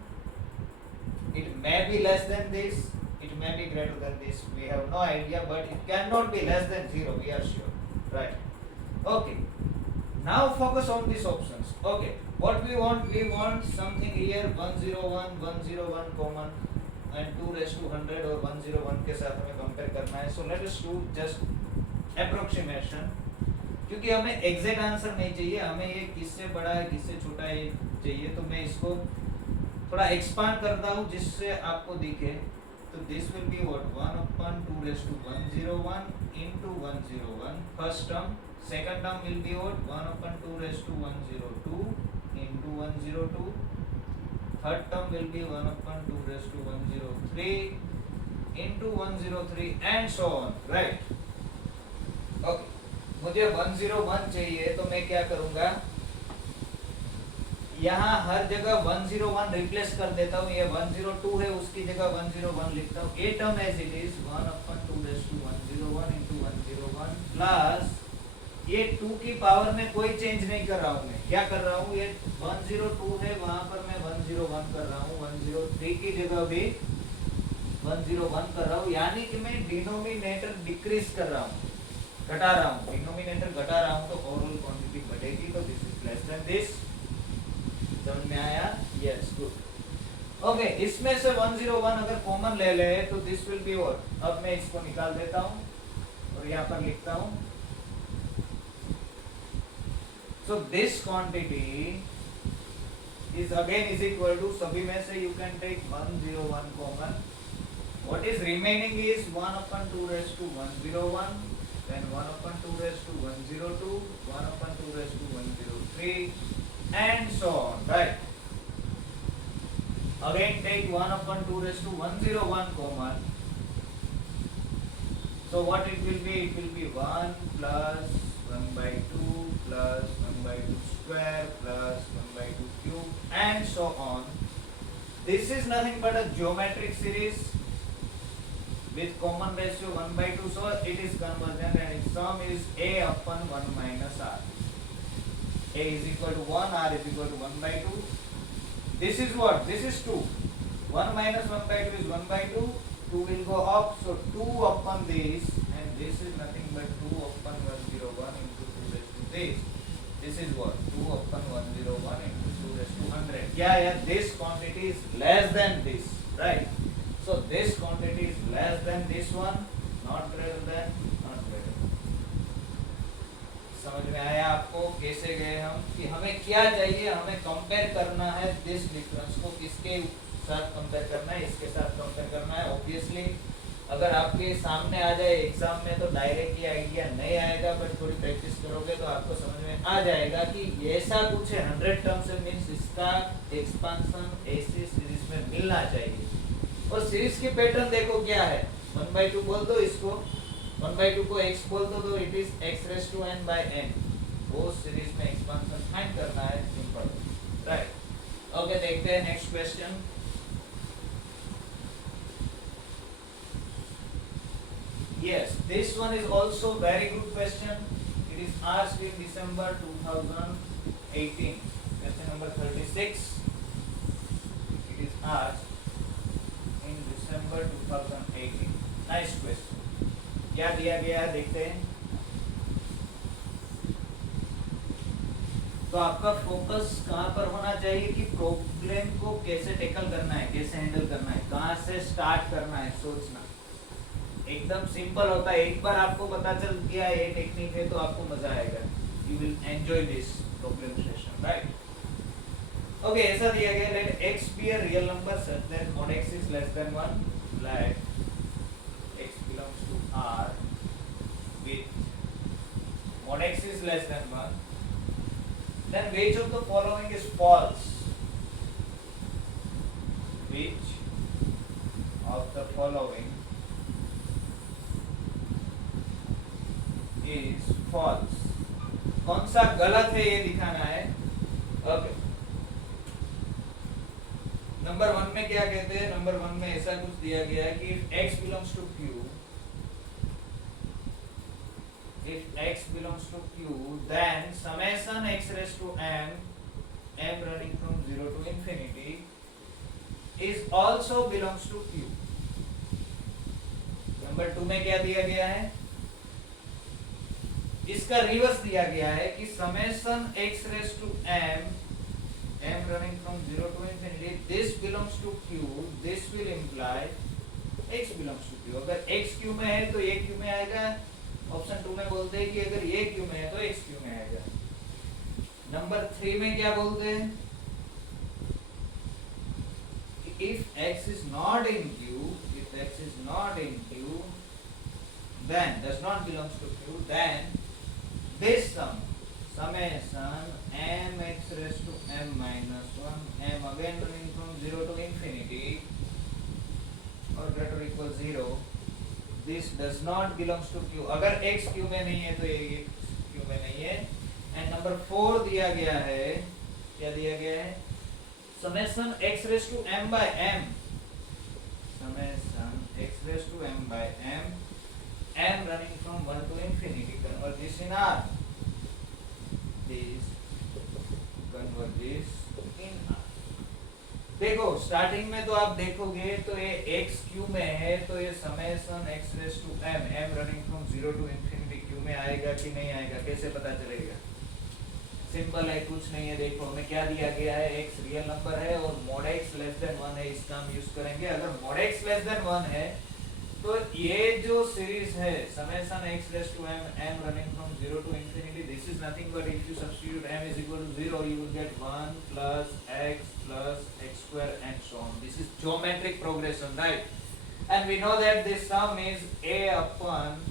it may be less than this, it may be greater than this. We have no idea, but it cannot be less than 0, we are sure, right? Okay, now focus on these options. Okay, what we want something here 101, 101 common and 2 raised to 100 और 101 के साथ हमें compare करना है. So let us do just approximation, क्योंकि हमें exact answer नहीं चाहिए, हमें ये किससे बड़ा है किससे छोटा है चाहिए. तो मैं इसको थोड़ा एक्सपांड करता हूँ जिससे आपको दिखे. तो this will be what 1 upon 2 raised to 101 into 101 first term. Second term will be what 1 upon 2 raised to 102 into 102. Third term will be 1 upon 2 raised to 103 into 103 and so on, right? Okay, मुझे 101 चाहिए तो मैं क्या करूंगा, यहाँ हर जगह 101 replace कर देता हूँ. ये 102 है, उसकी जगह 101 लिखता हूँ. A term as it is 1 upon 2 raised to 101 into 101 plus ये 2 की पावर में कोई चेंज नहीं कर रहा हूँ. मैं क्या कर रहा हूँ, ये 102 है, वहां पर मैं 101 कर रहा हूँ. 103 की जगह भी 101 कर रहा हूँ, यानी कि मैं डिनोमिनेटर डिक्रीज कर रहा हूँ, घटा रहा हूँ. डिनोमिनेटर घटा रहा हूँ तो ओवरऑल क्वांटिटी बढ़ेगी. तो this is less than this. समझ में आया? Yes, good. ओके, इसमें से 101 अगर कॉमन ले ले तो दिस विल बी व्हाट. अब मैं इसको निकाल देता हूँ और यहाँ पर लिखता हूँ. So this quantity is again is equal to, सभी में से you can take 101 common. What is remaining is 1 upon 2 raised to 101, then 1 upon 2 raised to 102, 1 upon 2 raised to 103 and so on, right? Again take 1 upon 2 raised to 101 common. So what it will be? It will be 1 plus 1 by 2 plus 1 by 2 square plus 1 by 2 cube and so on. This is nothing but a geometric series with common ratio 1 by 2. So it is convergent and its sum is a upon 1 minus r. A is equal to 1, r is equal to 1 by 2. This is what? This is 2. 1 minus 1 by 2 is 1 by 2. 2 will go up. So 2 upon this, and this is nothing but 2 upon 101 into 2 raised to this. This is what? 2 upon 101 into 2 raised to 100. Yeah, this quantity is less than this, right? So this quantity is less than this one, not greater than, not greater than. समझ में आया आपको कैसे गए हम, कि हमें क्या चाहिए, हमें कंपेयर करना है दिस डिफरेंस को. किसके साथ कंपेयर करना है? इसके साथ कंपेयर करना है. ऑब्वियसली अगर आपके सामने आ जाए एग्जाम में तो डायरेक्टली आइडिया नहीं आएगा, बट थोड़ी प्रैक्टिस करोगे तो आपको समझ में आ जाएगा कि ऐसा कुछ है 100 टर्म से, मीन्स इसका एक्सपांशन ऐसी सीरीज में मिलना चाहिए. और सीरीज की पैटर्न देखो क्या है. 1/2 बोल दो इसको, 1/2 को x बोल दो तो it is x raised to n by n. वो सीरीज में एक्सपांशन फाइंड करना है, सिंपल, राइट? ओके, देखते हैं next question. Yes, this one is also very good question. It is asked in December 2018. Question number 36. It is asked in December 2018. Nice question. क्या दिया गया है देखते हैं. तो आपका फोकस कहाँ पर होना चाहिए कि प्रॉब्लम को कैसे टैकल करना है, कैसे हैंडल करना है, कहाँ से स्टार्ट करना है, सोचना. एकदम सिंपल होता है. एक बार आपको पता चल गया ये टेक्निक है तो आपको मजा आएगा. You will enjoy this problem session, right? Okay, ऐसा दिया गया, late x be a real number such that mod x is less than 1, let x belongs to R with mod x is less than 1, then which of the following is false? Which of the following is false? कौन सा गलत है ये दिखाना है. Okay, number 1 में क्या कहते हैं? नंबर 1 में ऐसा कुछ दिया गया है कि if x belongs to q, if x belongs to q, then summation x raised to m running from 0 to infinity is also belongs to q. Number 2 में क्या दिया गया है? इसका रिवर्स दिया गया है कि summation x raised to m running from 0 to infinity, this belongs to q, this will imply x belongs to q. अगर x q में है तो ये q में आएगा। ऑप्शन 2 में बोलते हैं कि अगर ये q में है तो x q में आएगा। नंबर 3 में क्या बोलते हैं? if x is not in q, if x is not in q, then does not belongs to q, then this sum, summation m x raised to m minus 1, m again running from 0 to infinity or greater or equal 0, this does not belongs to q. अगर x q में नहीं है तो ये q में नहीं है। And number 4 दिया गया है, क्या दिया गया है? summation x raised to m by m, summation x raised to m by m, m running from 1 to infinity converges in R, this converges in R। देखो स्टार्टिंग में तो आप देखोगे तो ये x q में है तो ये summation x raised to m running from 0 to infinity q में आएगा कि नहीं आएगा, कैसे पता चलेगा? सिंपल है, कुछ नहीं है। देखो हमें क्या दिया गया है? x रियल नंबर है और mod x लेस देन 1 है, इसका हम यूज करेंगे। अगर mod x लेस देन 1 है तो ये जो सीरीज है summation x raised to m running from 0 to infinity, this is nothing but if you substitute m is equal to 0, you will get 1 plus x square and so on. This is geometric progression, right? And we know that this sum is a upon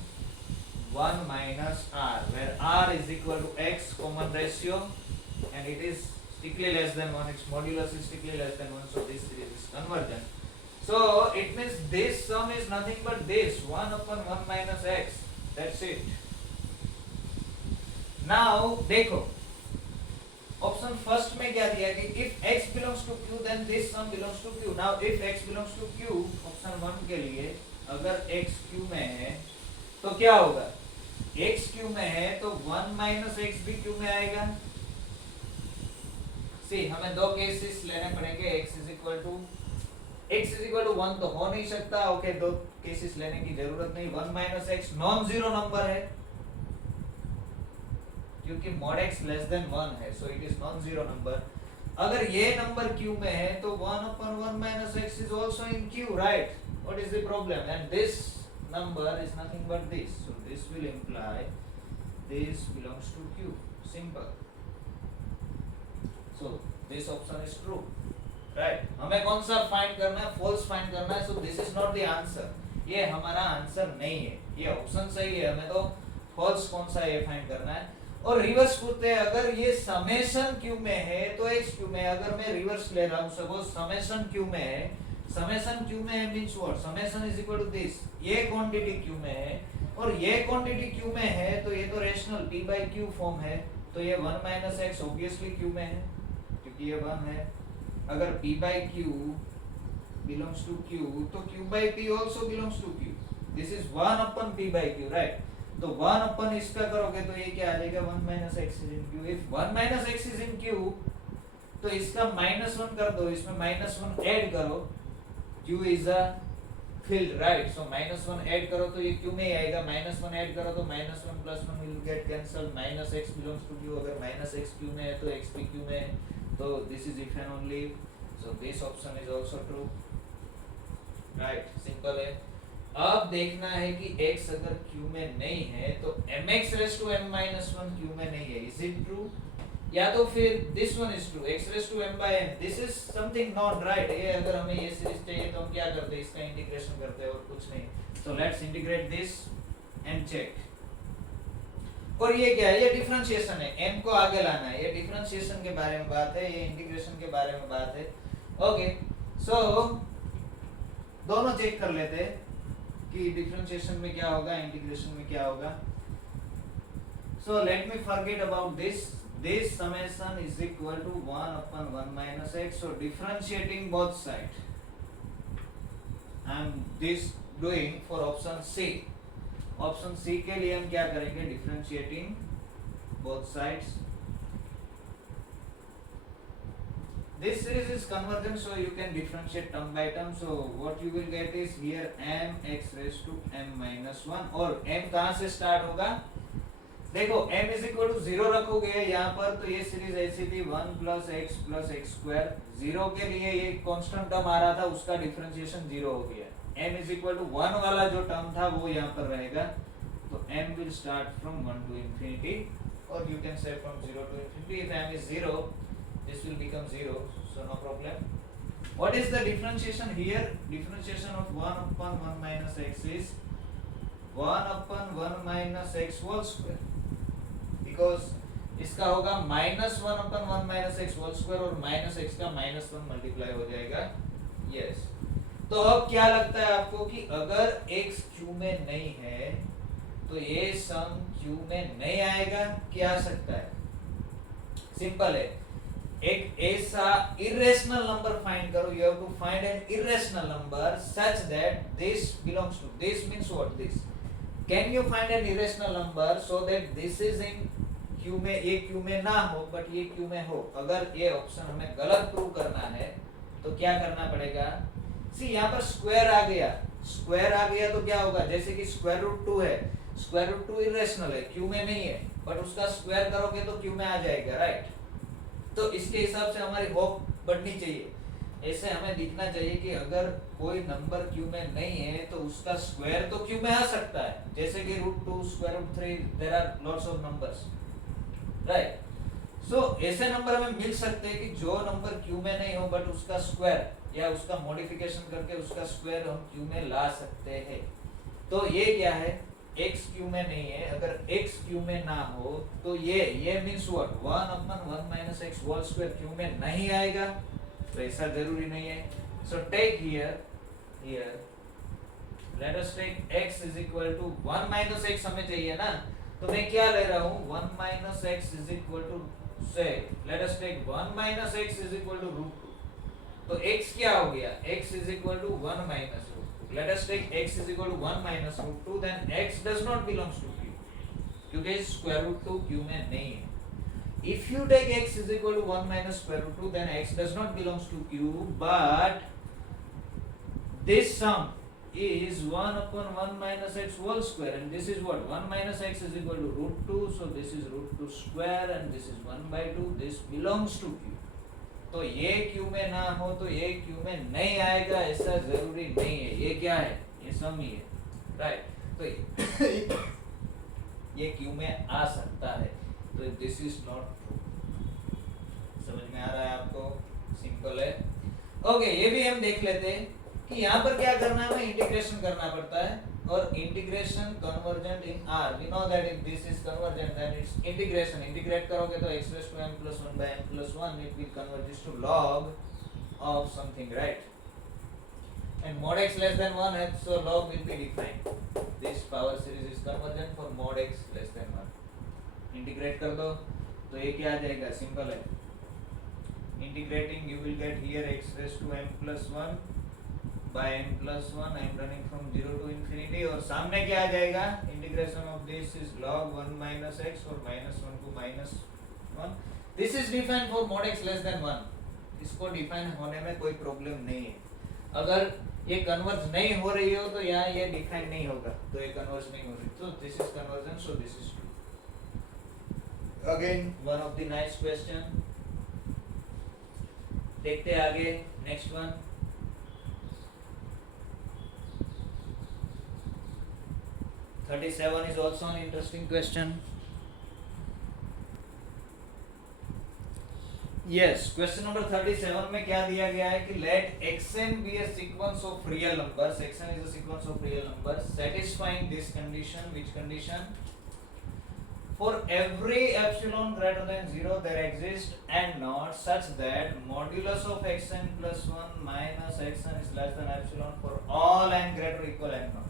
1 minus r, where r is equal to x common ratio and it is strictly less than 1, its modulus is strictly less than 1, so this series is convergent. So it means this sum is nothing but this 1 upon 1 minus x, that's it. Now देखो option first में क्या दिया कि if x belongs to q then this sum belongs to q. Now if x belongs to q, option 1 के लिए अगर x q में है तो क्या होगा? x q में है तो 1 minus x भी q में आएगा। सी हमें दो केसेस लेने पड़ेंगे, x is equal to 1 तो हो नहीं सकता। ओके, दो केसेस लेने की जरूरत नहीं। 1 minus x non zero number है क्योंकि mod x लेस देन 1 है, so it is non zero number. अगर ये नंबर q में है तो 1 upon 1 minus x is also in q, right? What is the problem? And this number is nothing but this, so this will imply this belongs to q. Simple. So this option is true, right? हमें कौन सा find करना है? False find करना है। So this is not the answer, ये हमारा answer नहीं है, ये ऑप्शन सही है। हमें तो फॉल्स कौन सा ये फाइंड करना है। और रिवर्स पूछते हैं, अगर ये समेशन q में है तो x q में। अगर मैं रिवर्स ले रहा हूं, सपोज समेशन q में है, समेशन q में है means what? Summation is equal to this, ये क्वांटिटी q में है और ये क्वांटिटी q में है तो ये तो rational p by q form है, तो ये 1 minus x ऑब्वियसली q में है क्योंकि ये 1 है। अगर p by q belongs to q तो q by p also belongs to q, this is 1 upon p by q, right? तो 1 अपन इसका करोगे तो ये क्या आ जाएगा? 1 minus x is in q. If 1 minus x is in q तो इसका -1 कर दो, इसमें -1 ऐड करो, q is a field, right? So -1 add करो तो ये q में ही आएगा, -1 ऐड करो तो -1 plus 1 will get cancelled, -x belongs to q। अगर -x q में है तो x भी q में है, तो this is if and only, so this option is also true, right? Simple है। अब देखना है कि x अगर q में नहीं है तो mx raised to m minus 1 q में नहीं है, is it true? या तो फिर this one is true, x raised to m by n, this is something not right। ये अगर हमें ये सीरीज चाहिए तो हम क्या करते हैं? इसका इंटीग्रेशन करते हैं और कुछ नहीं। so let's integrate this and check। और ये क्या है? ये डिफरेंशिएशन है, m को आगे लाना है, ये डिफरेंशिएशन के बारे में बात है, ये इंटीग्रेशन के बारे में बात है। ओके, सो दोनों चेक कर लेते हैं कि डिफरेंशिएशन में क्या होगा, इंटीग्रेशन में क्या होगा। So let me forget about this, this summation is equal to 1 upon 1 minus x. So differentiating both sides. I am this doing for option C. Option C के लिए हम क्या करेंगे, differentiating both sides. This series is convergent, so you can differentiate term by term. So what you will get is here m x raised to m minus 1. और m कहाँ से start होगा, देखो m इज इक्वल टू 0 रखोगे यहाँ पर, तो ये सीरीज ऐसी थी 1 प्लस एक्स स्क्वायर. 0 के लिए ये कांस्टेंट टर्म आ रहा था, उसका डिफरेंशिएशन 0 हो गया. m इज इक्वल टू 1 वाला जो टर्म था वो यहाँ पर रहेगा. तो m will start from 1 to infinity, or you can say from 0 to infinity. If m is 0, this will become 0, so no problem. What is the differentiation here? Differentiation of 1 upon 1 minus x is 1 upon 1 minus x whole square, because इसका होगा minus 1 upon 1 minus x whole square, और minus x का minus 1 multiply हो जाएगा. yes. तो अब क्या लगता है आपको कि अगर x q में नहीं है तो ये सम q में नहीं आएगा, क्या आ सकता है? सिंपल है, एक ऐसा इरेशनल नंबर फाइंड करो. You have to find an irrational number such that this belongs to this. Means what this? Can you find an irrational number so that this is in q में, ये q में ना हो but ये q में हो. अगर ये ऑप्शन हमें गलत प्रूव करना है तो क्या करना पड़ेगा? सी यहाँ पर स्क्वायर आ गया, स्क्वायर आ गया तो क्या होगा, जैसे कि स्क्वायर रूट 2 है, स्क्वायर रूट 2 इरेशनल है, q में नहीं है, बट उसका स्क्वायर करोगे तो q में आ जाएगा, राइट? तो इसके हिसाब से हमारी होप बढ़नी चाहिए. ऐसे हमें दिखना चाहिए कि अगर कोई नंबर q में नहीं है तो उसका स्क्वायर तो q में आ सकता है, जैसे कि root 2, square root 3, there are lots of numbers, right? So ऐसे नंबर हमें मिल सकते हैं कि जो नंबर q में नहीं हो बट उसका स्क्वायर या उसका मॉडिफिकेशन करके उसका स्क्वायर हम q में ला सकते हैं. तो ये क्या है, x q में नहीं है. अगर x q में ना हो तो ये means what, 1 upon 1 minus x whole square q में नहीं आएगा. तो ऐसा जरूरी नहीं है. So take here let us take x is equal to 1 minus x हमें चाहिए ना, तो मैं क्या ले रहा हूँ, 1 minus x is equal to, say let us take 1 minus x is equal to root 2. तो x क्या हो गया, x is equal to 1 minus root 2. Let us take x is equal to 1 minus root 2, then x does not belongs to q, क्योंकि square root 2 q में नहीं है. If you take x is equal to 1 minus square root 2, then x does not belongs to q, but this sum is 1 upon 1 minus x whole square, and this is what, 1 minus x is equal to root 2, so this is root 2 square, and this is 1 by 2, this belongs to q. तो ये q में ना हो तो ये q में नहीं आएगा, ऐसा जरूरी नहीं है. ये क्या है, ये सम ही है, राइट? तो ये q में आ सकता है, तो दिस इज नॉट ट्रू. समझ में आ रहा है आपको? सिंपल है. ओके, ये भी हम देख लेते हैं कि यहाँ पर क्या करना है, हमें इंटीग्रेशन करना पड़ता है, और integration convergent in r. We know that if this is convergent then its integration. Integrate करोगे तो x raised to m plus 1 by m plus 1, it will converge to log of something, right? And mod x less than 1 है, so log will be defined. This power series is convergent for mod x less than 1. Integrate कर दो तो ये क्या आ जाएगा, simple है. Integrating you will get here x raised to m plus 1 by m plus 1. I am running from 0 to infinity, और सामने क्या आ जाएगा, integration of this is log 1 minus x, और minus 1 to minus 1. This is defined for mod x less than 1. इसको define होने में कोई प्रॉब्लम नहीं है. अगर ये कन्वर्ज नहीं हो रही हो तो यहाँ ये डिफाइन नहीं होगा, तो ये कन्वर्ज नहीं हो रही, तो this is conversion, so this is true. Again one of the nice question. देखते हैं आगे, next one. (37) is also an interesting question. Yes, question number 37 में क्या दिया गया है कि let xn be a sequence of real numbers. xn is a sequence of real numbers satisfying this condition. Which condition? For every epsilon greater than 0 there exists and not such that modulus of xn plus 1 minus xn is less than epsilon for all n greater or equal n naught.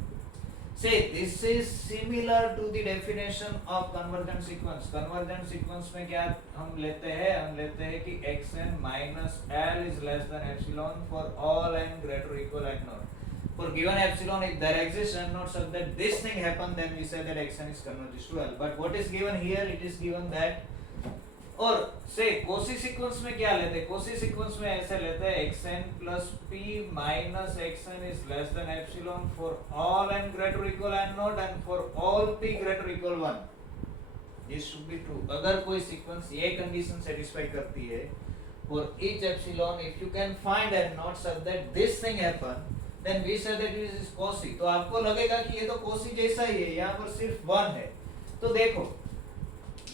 See, this is similar to the definition of convergent sequence. Convergent sequence में क्या हम लेते हैं कि xn minus l is less than epsilon for all n greater or equal and not. For given epsilon, if there exists n not such that this thing happen, then we say that xn is converges to l. But what is given here? It is given that, और से Kosi sequence में क्या लेते हैं? Kosi sequence में ऐसे लेते हैं xn plus p minus xn is less than epsilon for all n greater or equal and not, and for all p greater or equal 1. This should be true. अगर कोई सीक्वेंस ये कंडीशन सेटिस्फाई करती है, for each epsilon if you can find n not such that this thing happen, then we say that it is Kosi. तो आपको लगेगा कि ये तो कोसी जैसा ही है, यहाँ पर सिर्फ 1 है. तो देखो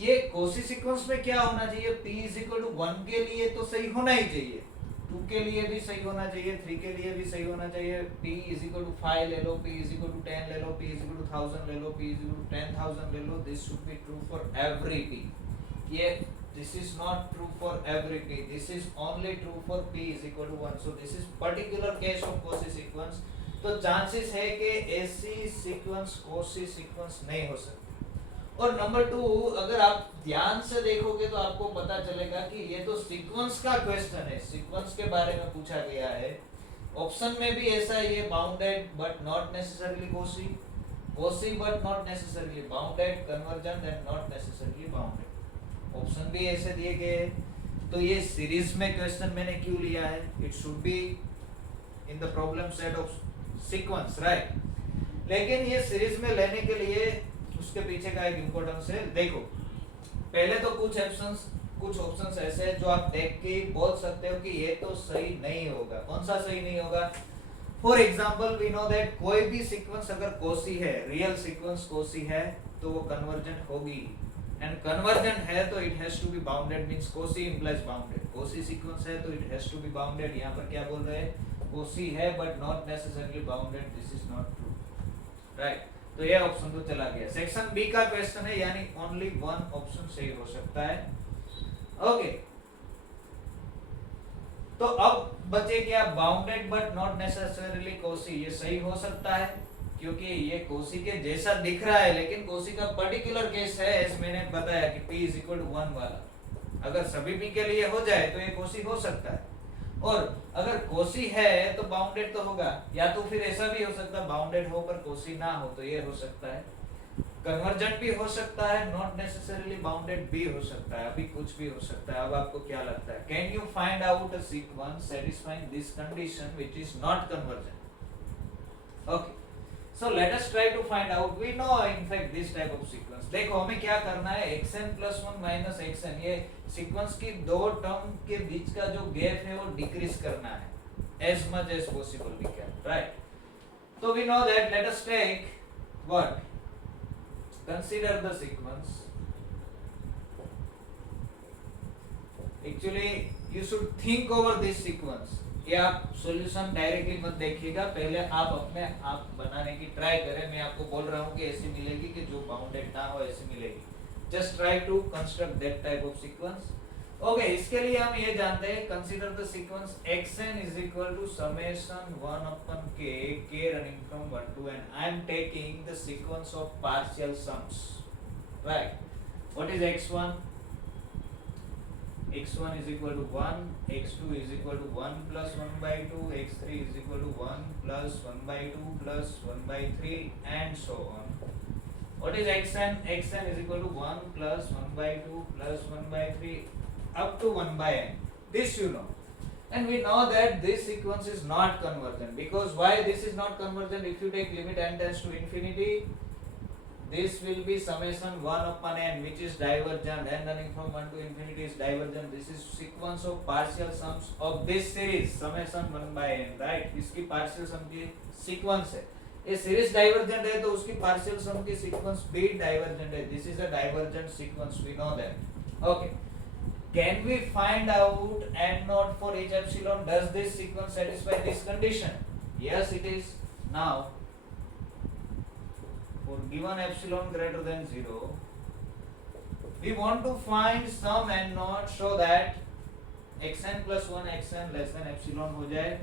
ये कोसी सीक्वेंस में क्या होना चाहिए? p is equal to 1 के लिए तो सही होना ही चाहिए, 2 के लिए भी सही होना चाहिए, 3 के लिए भी सही होना चाहिए. p is equal to 5 ले लो, p is equal to 10 ले लो, p is equal to 1000 ले लो, p is equal to 10,000 ले लो. This should be true for every p. ये this is not true for every p. This is only true for p is equal to 1. So this is particular case of Kosi sequence. तो chances है कि ऐसी sequence Kosi sequence नहीं हो सकती. और number 2, अगर आप ध्यान से देखोगे तो आपको पता चलेगा कि ये तो सीक्वेंस का क्वेश्चन है, सीक्वेंस के बारे में पूछा गया है. ऑप्शन में भी ऐसा ही है, bounded but not necessarily Kosi, Kosi but not necessarily bounded, convergent and not necessarily bounded. Option भी ऐसे दिए गए हैं. तो ये सीरीज में क्वेश्चन मैंने क्यों लिया है? It should be in the problem set of sequence, right. लेकिन ये सीरीज में लेने के लिए उसके पीछे का एक इम्पोर्टेंस है. देखो पहले तो कुछ ऑप्शंस ऐसे हैं जो आप देख के बोल सकते हो कि ये तो सही नहीं होगा. कौन सा सही नहीं होगा? For example we know that कोई भी सीक्वेंस अगर कोसी है, रियल सीक्वेंस कोसी है, तो वो कन्वर्जेंट होगी. एंड कन्वर्जेंट है तो it has to be bounded, means Cauchy implies bounded. Cauchy sequence है तो it has to be bounded. यहाँ पर क्या बोल रहे हैं? कोसी है but not necessarily bounded. This is not true, right. तो ये ऑप्शन तो चला गया. सेक्शन बी का क्वेश्चन है, यानी ओनली वन ऑप्शन सही हो सकता है. ओके, तो अब बचे क्या? Bounded but not necessarily Kosi. ये सही हो सकता है क्योंकि ये कोसी के जैसा दिख रहा है, लेकिन कोसी का पर्टिकुलर केस है, एज मैंने बताया कि p is equal to 1 वाला. अगर सभी p के लिए हो जाए तो ये कोसी हो सकता है. और अगर कोसी है तो बाउंडेड तो होगा, या तो फिर ऐसा भी हो सकता है बाउंडेड हो पर कोसी ना हो, तो ये हो सकता है. कन्वर्जेंट भी हो सकता है, नॉट नेसेसरली बाउंडेड भी हो सकता है, अभी कुछ भी हो सकता है. अब आपको क्या लगता है? Can you find out a sequence satisfying this condition which is not convergent? Okay, so let us try to find out. We know in fact this type of sequence. देखो हमें क्या करना है? xn plus 1 minus xn, ये sequence की दो term के बीच का जो गैप है वो डिक्रीज करना है as much as possible we can, right? So we know that. Let us take what? Consider the sequence. Actually you should think over this sequence. ये आप सॉल्यूशन डायरेक्टली मत देखिएगा, पहले आप अपने आप बनाने की ट्राई करें. मैं आपको बोल रहा हूँ कि ऐसी मिलेगी कि जो बाउंडेड ना हो, ऐसी मिलेगी. Just try to construct that type of sequence. Okay, इसके लिए हम ये जानते हैं, consider the sequence xn is equal to summation 1 upon k running from 1 to n. I am taking the sequence of partial sums, right? What is x1? x1 is equal to 1, x2 is equal to 1 plus 1 by 2, x3 is equal to 1 plus 1 by 2 plus 1 by 3 and so on. What is xn? xn is equal to 1 plus 1 by 2 plus 1 by 3 up to 1 by n. This you know. And we know that this sequence is not convergent. Because why this is not convergent? If you take limit n tends to infinity, this will be summation 1 upon n, which is divergent. n running from 1 to infinity is divergent. This is sequence of partial sums of this series summation 1 by n, right? इसकी partial sum की sequence है. ये series divergent है तो उसकी partial sum की sequence भी divergent है. This is a divergent sequence. We know that. Okay. Can we find out n naught for each epsilon? Does this sequence satisfy this condition? Yes, it is. Now, for given epsilon greater than 0, we want to find some n naught so that xn plus 1 xn less than epsilon हो जाए.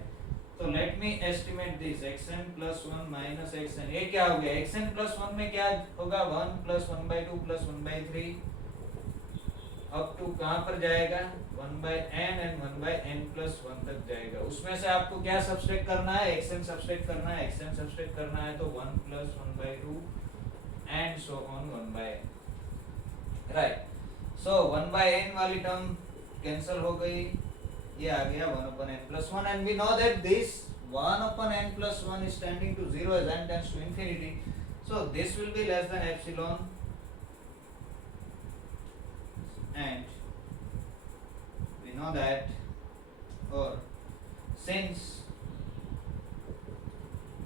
तो let me estimate this xn plus 1 minus xn, ये क्या हो गया, xn plus 1 में क्या होगा, 1 plus 1 by 2 plus 1 by 3 up to कहाँ पर जाएगा, 1 by n and 1 by n plus 1 तक जाएगा। उसमें से आपको क्या सब्सट्रैक्ट करना है, xn सब्सट्रैक्ट करना है, xn सब्सट्रैक्ट करना है, तो 1 plus 1 by 2 and so on 1 by n, right. So 1 by n वाली टर्म कैंसिल हो गई, ये आ गया 1 upon n plus 1 and we know that this 1 upon n plus 1 is tending to 0 as n tends to infinity, so this will be less than epsilon, and we know that, or since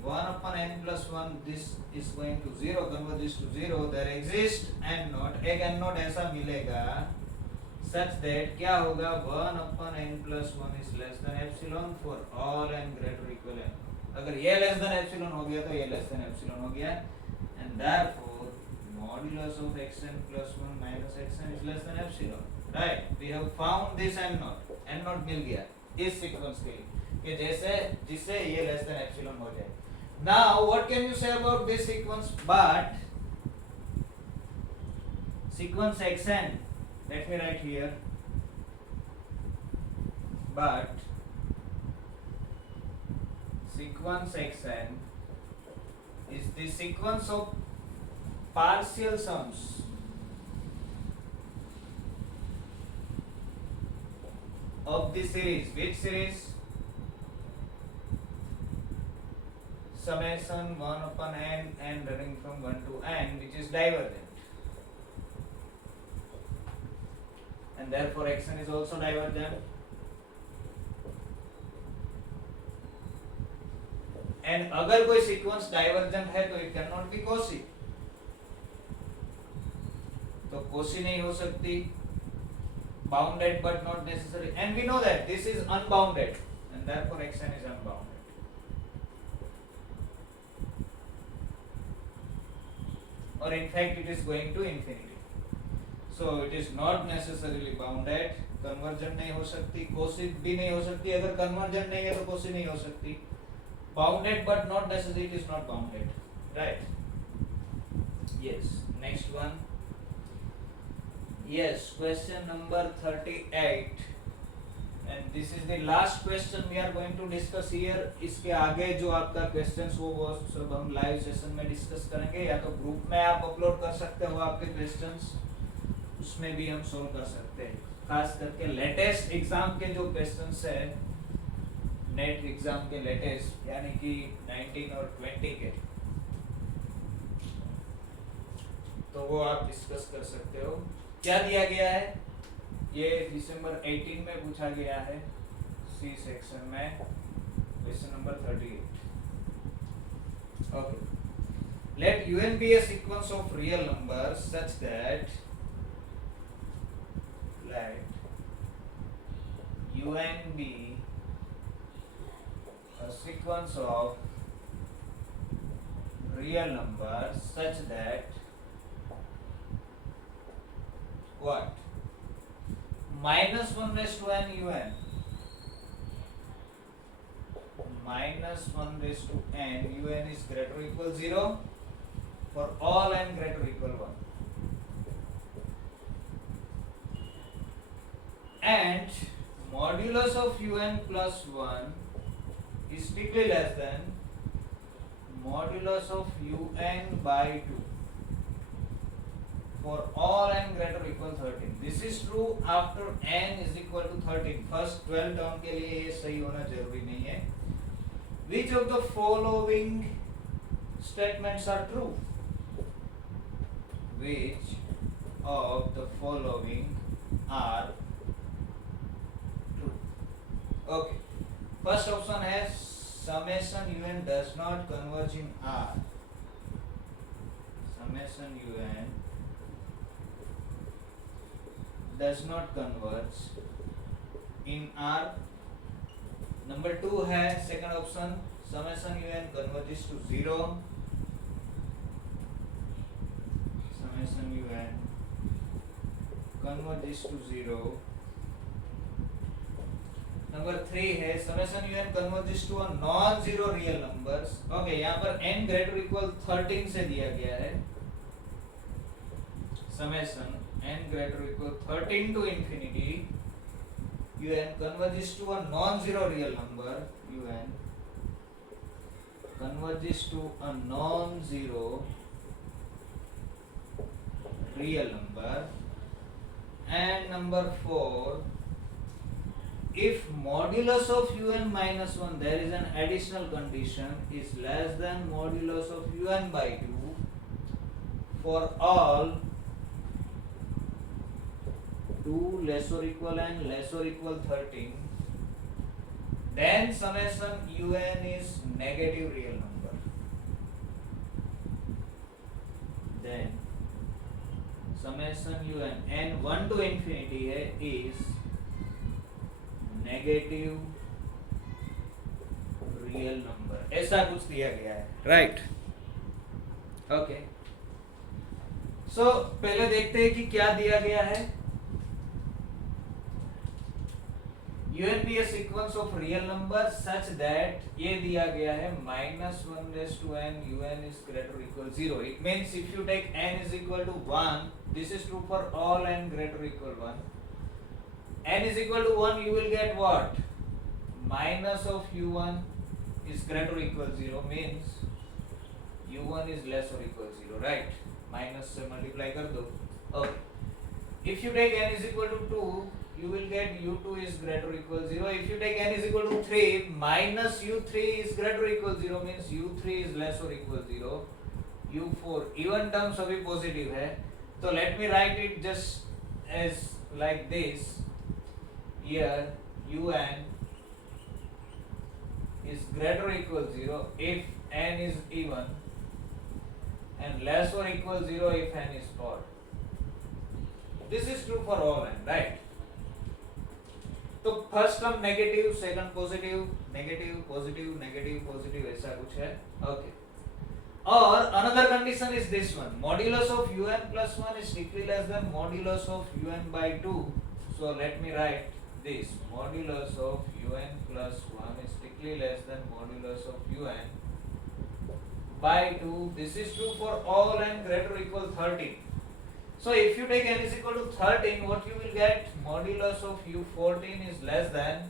1 upon n plus 1 this is going to 0, convert this to 0, there exists n naught, एक n naught ऐसा मिलेगा such that क्या होगा, 1 upon n plus 1 is less than epsilon for all n greater or equal n। अगर ये less than epsilon हो गया तो ये less than epsilon हो गया, and therefore modulus of xn plus 1 minus xn is less than epsilon, right? We have found this n naught मिल गया इस सीक्वेंस के लिए कि जैसे जिससे ये less than epsilon हो जाए। Now what can you say about this sequence, but sequence xn, let me write here, but sequence xn is the sequence of partial sums of the series, which series, summation 1 upon n and running from 1 to n, which is divergent, and therefore xn is also divergent, and अगर कोई sequence divergent है तो it can not be Cauchy, तो Cauchy नहीं हो सकती, bounded but not necessary, and we know that this is unbounded and therefore xn is unbounded, or in fact it is going to infinity, so it is not necessarily bounded, convergent नहीं हो सकती, कोसी भी नहीं हो सकती, अगर convergent नहीं है तो कोसी नहीं हो सकती, bounded but not necessarily, it is not bounded, right? Yes, next one, yes, question number 38, and this is the last question we are going to discuss here। इसके आगे जो आपका questions वो सब हम लाइव सेशन में डिस्कस करेंगे, या तो ग्रुप में आप अपलोड कर सकते हो आपके questions, उसमें भी हम सोल्व कर सकते हैं, खास करके लेटेस्ट एग्जाम के जो क्वेश्चंस है, नेट एग्जाम के लेटेस्ट यानी कि 19 और 20 के, तो वो आप डिस्कस कर सकते हो। क्या दिया गया है, ये दिसंबर 18 में पूछा गया है सी सेक्शन में, question number 38। Okay, let un be a sequence of real numbers such that let un be a sequence of real numbers such that what, minus 1 raised to n un, minus 1 raised to n un is greater or equal 0 for all n greater or equal 1, and modulus of un plus 1 is strictly less than modulus of un by 2 for all n greater or equal 13। This is true after n is equal to 13। First 12 term के लिए ये सही होना जरूरी नहीं है। Which of the following statements are true? Which of the following are true? Okay, first option है summation un does not converge in R, summation un does not converge in R। Number 2 है second option, summation un converges to 0, summation un converges to 0। Number 3 है summation un converges to a non zero real numbers. Okay, यहाँ पर n greater equal 13 से दिया गया है। Summation n greater equal 13 to infinity un converges to a non-zero real number, un converges to a non-zero real number, and number 4, if modulus of un minus 1, there is an additional condition, is less than modulus of un by 2 for all 2 less or equal and less or equal 13, then summation un is negative real number. Then summation un n 1 to infinity है is negative real number, ऐसा कुछ दिया गया है, right. Okay, सो पहले देखते हैं कि क्या दिया गया है। un be a sequence of real numbers such that ये दिया गया है -1 raised to n un is greater or equal 0. It means if you take n is equal to 1, this is true for all n greater or equal 1. n is equal to 1, you will get what? Minus of u1 is greater or equal 0, means u1 is less or equal 0, right? Minus से multiply कर दो. Okay. If you take n is equal to 2, you will get u2 is greater or equal 0. If you take n is equal to 3, minus u3 is greater or equal 0, means u3 is less or equal 0. u4 even term सभी positive है, तो let me write it just as like this. Here un is greater or equal 0 if n is even and less or equal 0 if n is odd. This is true for all n, right? तो first term negative, second positive, negative positive, negative positive, ऐसा कुछ है। Okay, और another condition is this one, modulus of un plus 1 is strictly less than modulus of un by 2. So let me write this, modulus of un plus 1 is strictly less than modulus of un by 2. This is true for all n greater or equal 13. So if you take n is equal to 13, what you will get? Modulus of u14 is less than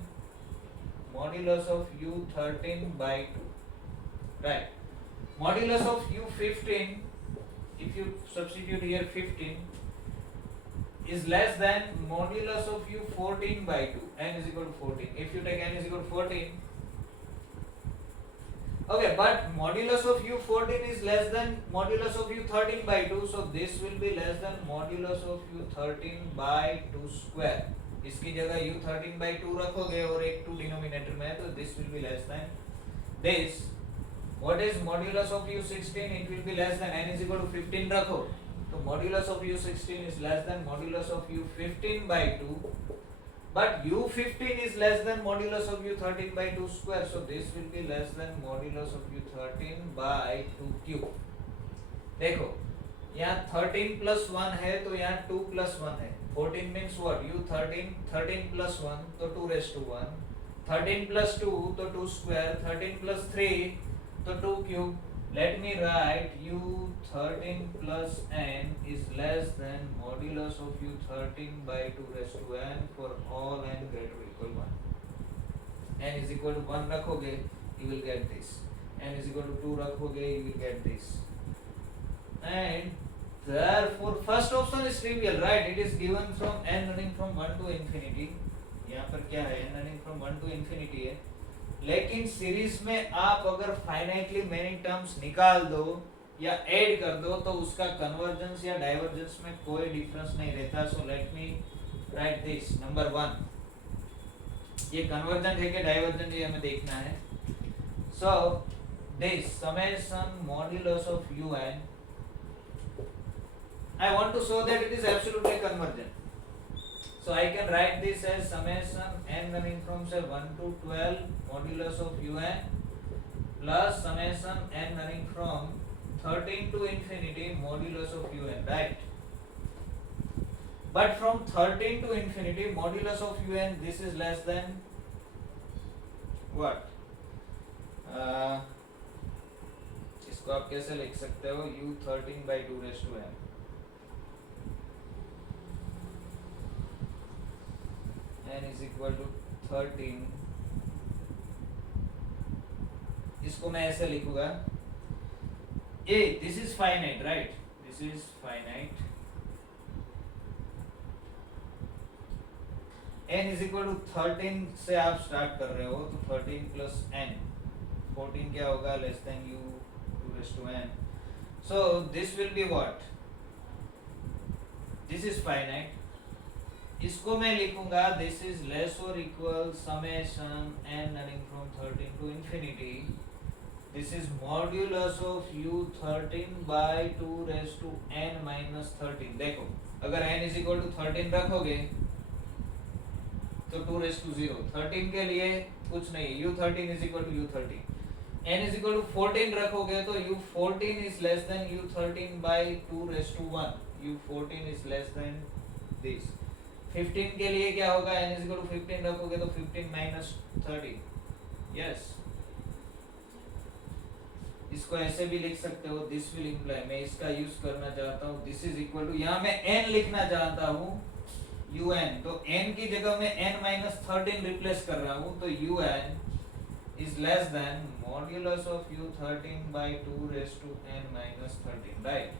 modulus of u13 by 2. Right. Modulus of u15, if you substitute here 15, is less than modulus of u14 by 2. N is equal to 14. If you take n is equal to 14, okay, but modulus of u14 is less than modulus of u13 by 2, so this will be less than modulus of u13 by 2 square. इसकी जगह u13 by 2 रखोगे और एक 2 denominator में है, तो this will be less than this. What is modulus of u16? It will be less than n is equal to 15 रखो, तो modulus of u16 is less than modulus of u15 by 2. But u15 is less than modulus of u13 by 2 square, so this will be less than modulus of u13 by 2 cube. देखो, यहाँ 13 plus 1 है, तो यहाँ 2 plus 1 है. 14 means what? u13, 13 plus 1, तो 2 raised to 1. 13 plus 2, तो 2 square. 13 plus 3, तो 2 cube. Let me write u13 plus n is less than modulus of u13 by 2 raised to n for all n greater or equal 1. n is equal to 1 रखोगे, you will get this. n is equal to 2 रखोगे, you will get this. And therefore first option is trivial, right? It is given from n running from 1 to infinity. यहाँ पर क्या है? n running from 1 to infinity है. लेकिन series में आप अगर फाइनाइटली मेनी टर्म्स निकाल दो या ऐड कर दो, तो उसका कन्वर्जेंस या डाइवर्जेंस में कोई डिफरेंस नहीं रहता. So let me right this. Number 1, ये कन्वर्जेंट है कि डाइवर्जेंट, ये हमें देखना है. So this summation modulus of un, I want to show that it is absolutely convergent. So I can write this as summation n running from say 1 to 12 modulus of un plus summation n running from 13 to infinity modulus of un, right? But from 13 to infinity modulus of un, this is less than what, इसको आप कैसे लिख सकते हो, u13/2 n is equal to 13, इसको मैं ऐसे लिखूंगा, a this is finite right, this is finite, n is equal to 13 से आप स्टार्ट कर रहे हो तो 13 प्लस n 14 क्या होगा, less than u 2n, so this will be what, this is finite, इसको मैं लिखूंगा दिस इज लेस और equal summation n running from 13 to infinity, this is modulus of u13/2n minus 13। देखो अगर n is equal to 13 रखोगे तो 2/0, 13 के लिए कुछ नहीं, u13 is equal to u13, n is equal to 14 रखोगे तो u14 is less than u13/2/1, u14 is less than this, 15 के लिए क्या होगा, n is equal to 15 रखोगे तो 15 minus 30, yes, इसको ऐसे भी लिख सकते हो, दिस विल इम्प्लाई, मैं इसका यूज करना चाहता हूँ, दिस इज इक्वल टू, यहाँ मैं n लिखना चाहता हूँ un, तो n की जगह में n minus 13 रिप्लेस कर रहा हूँ, तो un is less than modulus of u13/2n minus 13, right,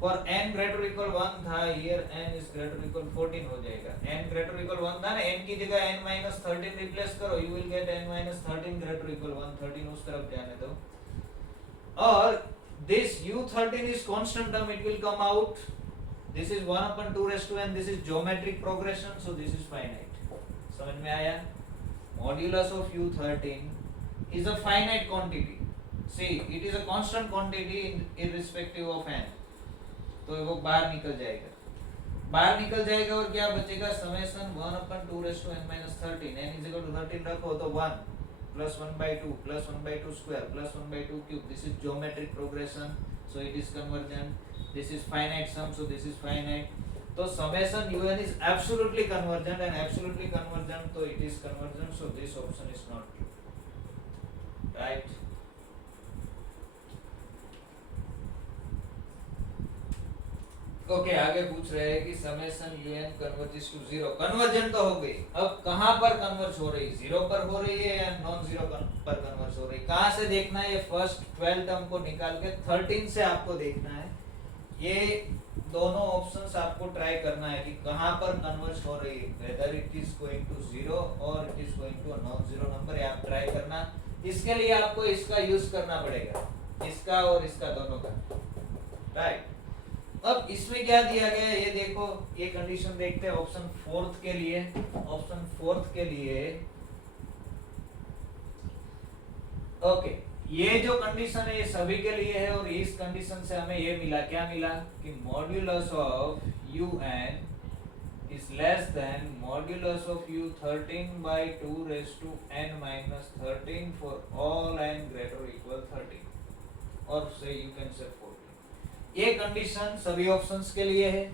for n greater or equal 1 था, here n is greater or equal 14 हो जाएगा, n greater or equal 1 था ना, n की जगह n minus 13 रिप्लेस करो, you will get n minus 13 greater or equal 1, 13 उस तरफ जाने दो, और this u13 is constant term, it will come out, this is 1/2n, this is geometric progression, so this is finite, समझ में आया, modulus of u13 is a finite quantity, see it is a constant quantity irrespective of n, तो वो बाहर निकल जाएगा, और क्या बचेगा, summation 1/2n minus 13, n is equal to 13 रखो तो 1 plus 1/2 plus 1/2 square plus 1/2 cube, this is geometric progression, so it is convergent, this is finite sum, so this is finite, तो summation un is absolutely convergent, and absolutely convergent, so it is convergent, so this option is not true, right. Okay आगे पूछ रहे हैं कि summation un converges to 0, convergence तो हो गई, अब कहां पर कन्वर्ज हो रही, 0 पर हो रही है या नॉन 0 पर कन्वर्ज हो रही, कहां से देखना है, ये फर्स्ट 12 टर्म को निकाल के 13 से आपको देखना है, ये दोनों ऑप्शंस आपको ट्राई करना है कि कहां पर कन्वर्ज हो रही है, whether it is going to 0 और it is going to a non 0 number, ये आप ट्राई करना, इसके लिए आपको इसका यूज करना पड़ेगा, इसका और इसका दोनों का, राइट। अब इसमें क्या दिया गया है ये देखो, ये कंडीशन देखते हैं ऑप्शन फोर्थ के लिए, ऑप्शन फोर्थ के लिए ओके, ये जो कंडीशन है ये सभी के लिए है, और इस कंडीशन से हमें ये मिला, क्या मिला कि modulus of un is less than modulus of u13/2n minus 13 for all n greater or equal 13, और say you can say 14, ये कंडीशन सभी ऑप्शंस के लिए है।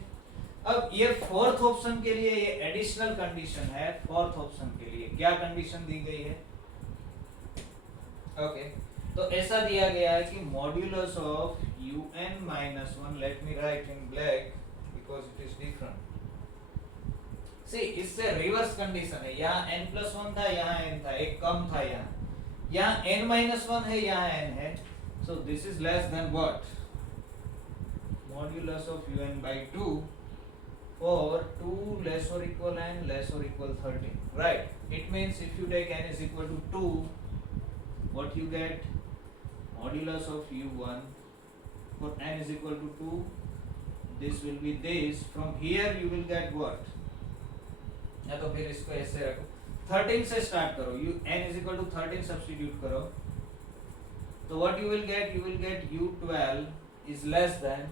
अब ये फोर्थ ऑप्शन के लिए ये एडिशनल कंडीशन है, फोर्थ ऑप्शन के लिए क्या कंडीशन दी गई है, ओके तो ऐसा दिया गया है कि modulus of un minus 1, let me write in black because it is different, see इससे रिवर्स कंडीशन है, यहाँ n+1 था, यहाँ n था, एक कम था, यहाँ n-1 है, यहाँ n है, so this is less than what, modulus of un/2 for 2 less or equal n less or equal 13, right, it means if you take n is equal to 2, what you get, modulus of u1 for n is equal to 2, this will be this, from here you will get what, या तो फिर इसको ऐसे रखो, 13 से start करो, u n is equal to 13 substitute करो, तो what you will get u12 is less than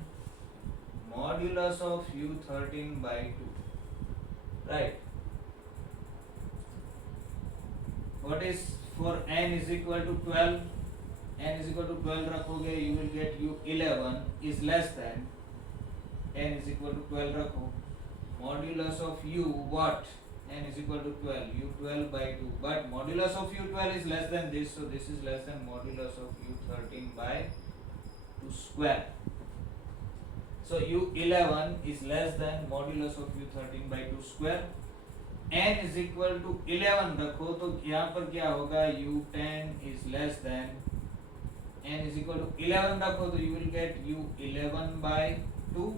modulus of u13/2, right, what is for n is equal to 12, n is equal to 12 रखोगे you will get u11 is less than n is equal to 12 रखो, modulus of u what, n is equal to 12, u12 by 2, but modulus of u12 is less than this, so this is less than modulus of u13 by 2 square. So u11 is less than modulus of u13 by 2 square. n is equal to 11 रखो तो यहाँ पर क्या होगा, u10 is less than, n is equal to 11 रखो तो you will get u11 by 2,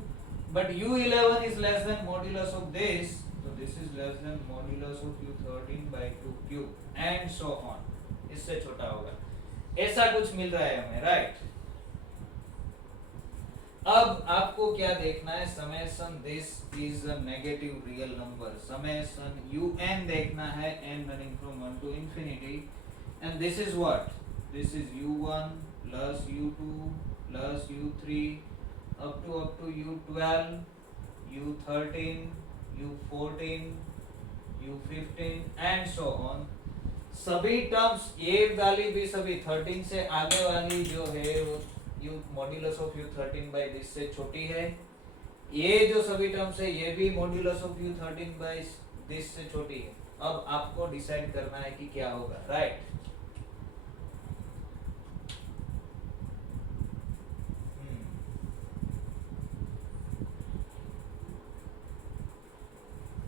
but u11 is less than modulus of this, so this is less than modulus of u13 by 2 cube and so on. इससे छोटा होगा, ऐसा कुछ मिल रहा है हमें, राइट? अब आपको क्या देखना है, summation this is a negative real number, summation un देखना है, n running from 1 to infinity, and this is what, this is u1 plus u2 plus u3 up to u12, u13, u14, u15 and so on. सभी terms, ये वाली भी सभी 13 से आगे वाली जो है वो u modulus of u13 by this से छोटी है, ये जो सभी टर्म्स है ये भी modulus of u13 by this से छोटी है. अब आपको डिसाइड करना है कि क्या होगा, right?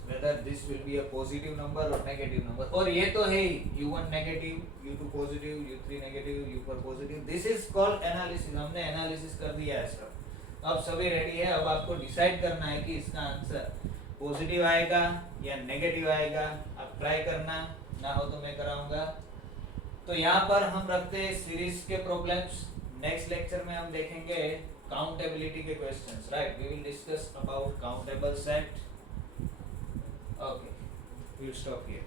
whether this will be a positive number or negative number. और ये तो है ही, u1 negative, u2 positive, u3 negative, u4 positive. This is called analysis. हमने एनालिसिस कर दिया है सब, अब सभी रेडी है. अब आपको डिसाइड करना है कि इसका आंसर पॉजिटिव आएगा या नेगेटिव आएगा. आप ट्राई करना, ना हो तो मैं कराऊंगा. तो यहाँ पर हम रखते हैं सीरीज के प्रॉब्लम्स. नेक्स्ट लेक्चर में हम देखेंगे काउंटेबिलिटी के questions, right? We will discuss about countable set. Okay, we'll stop here.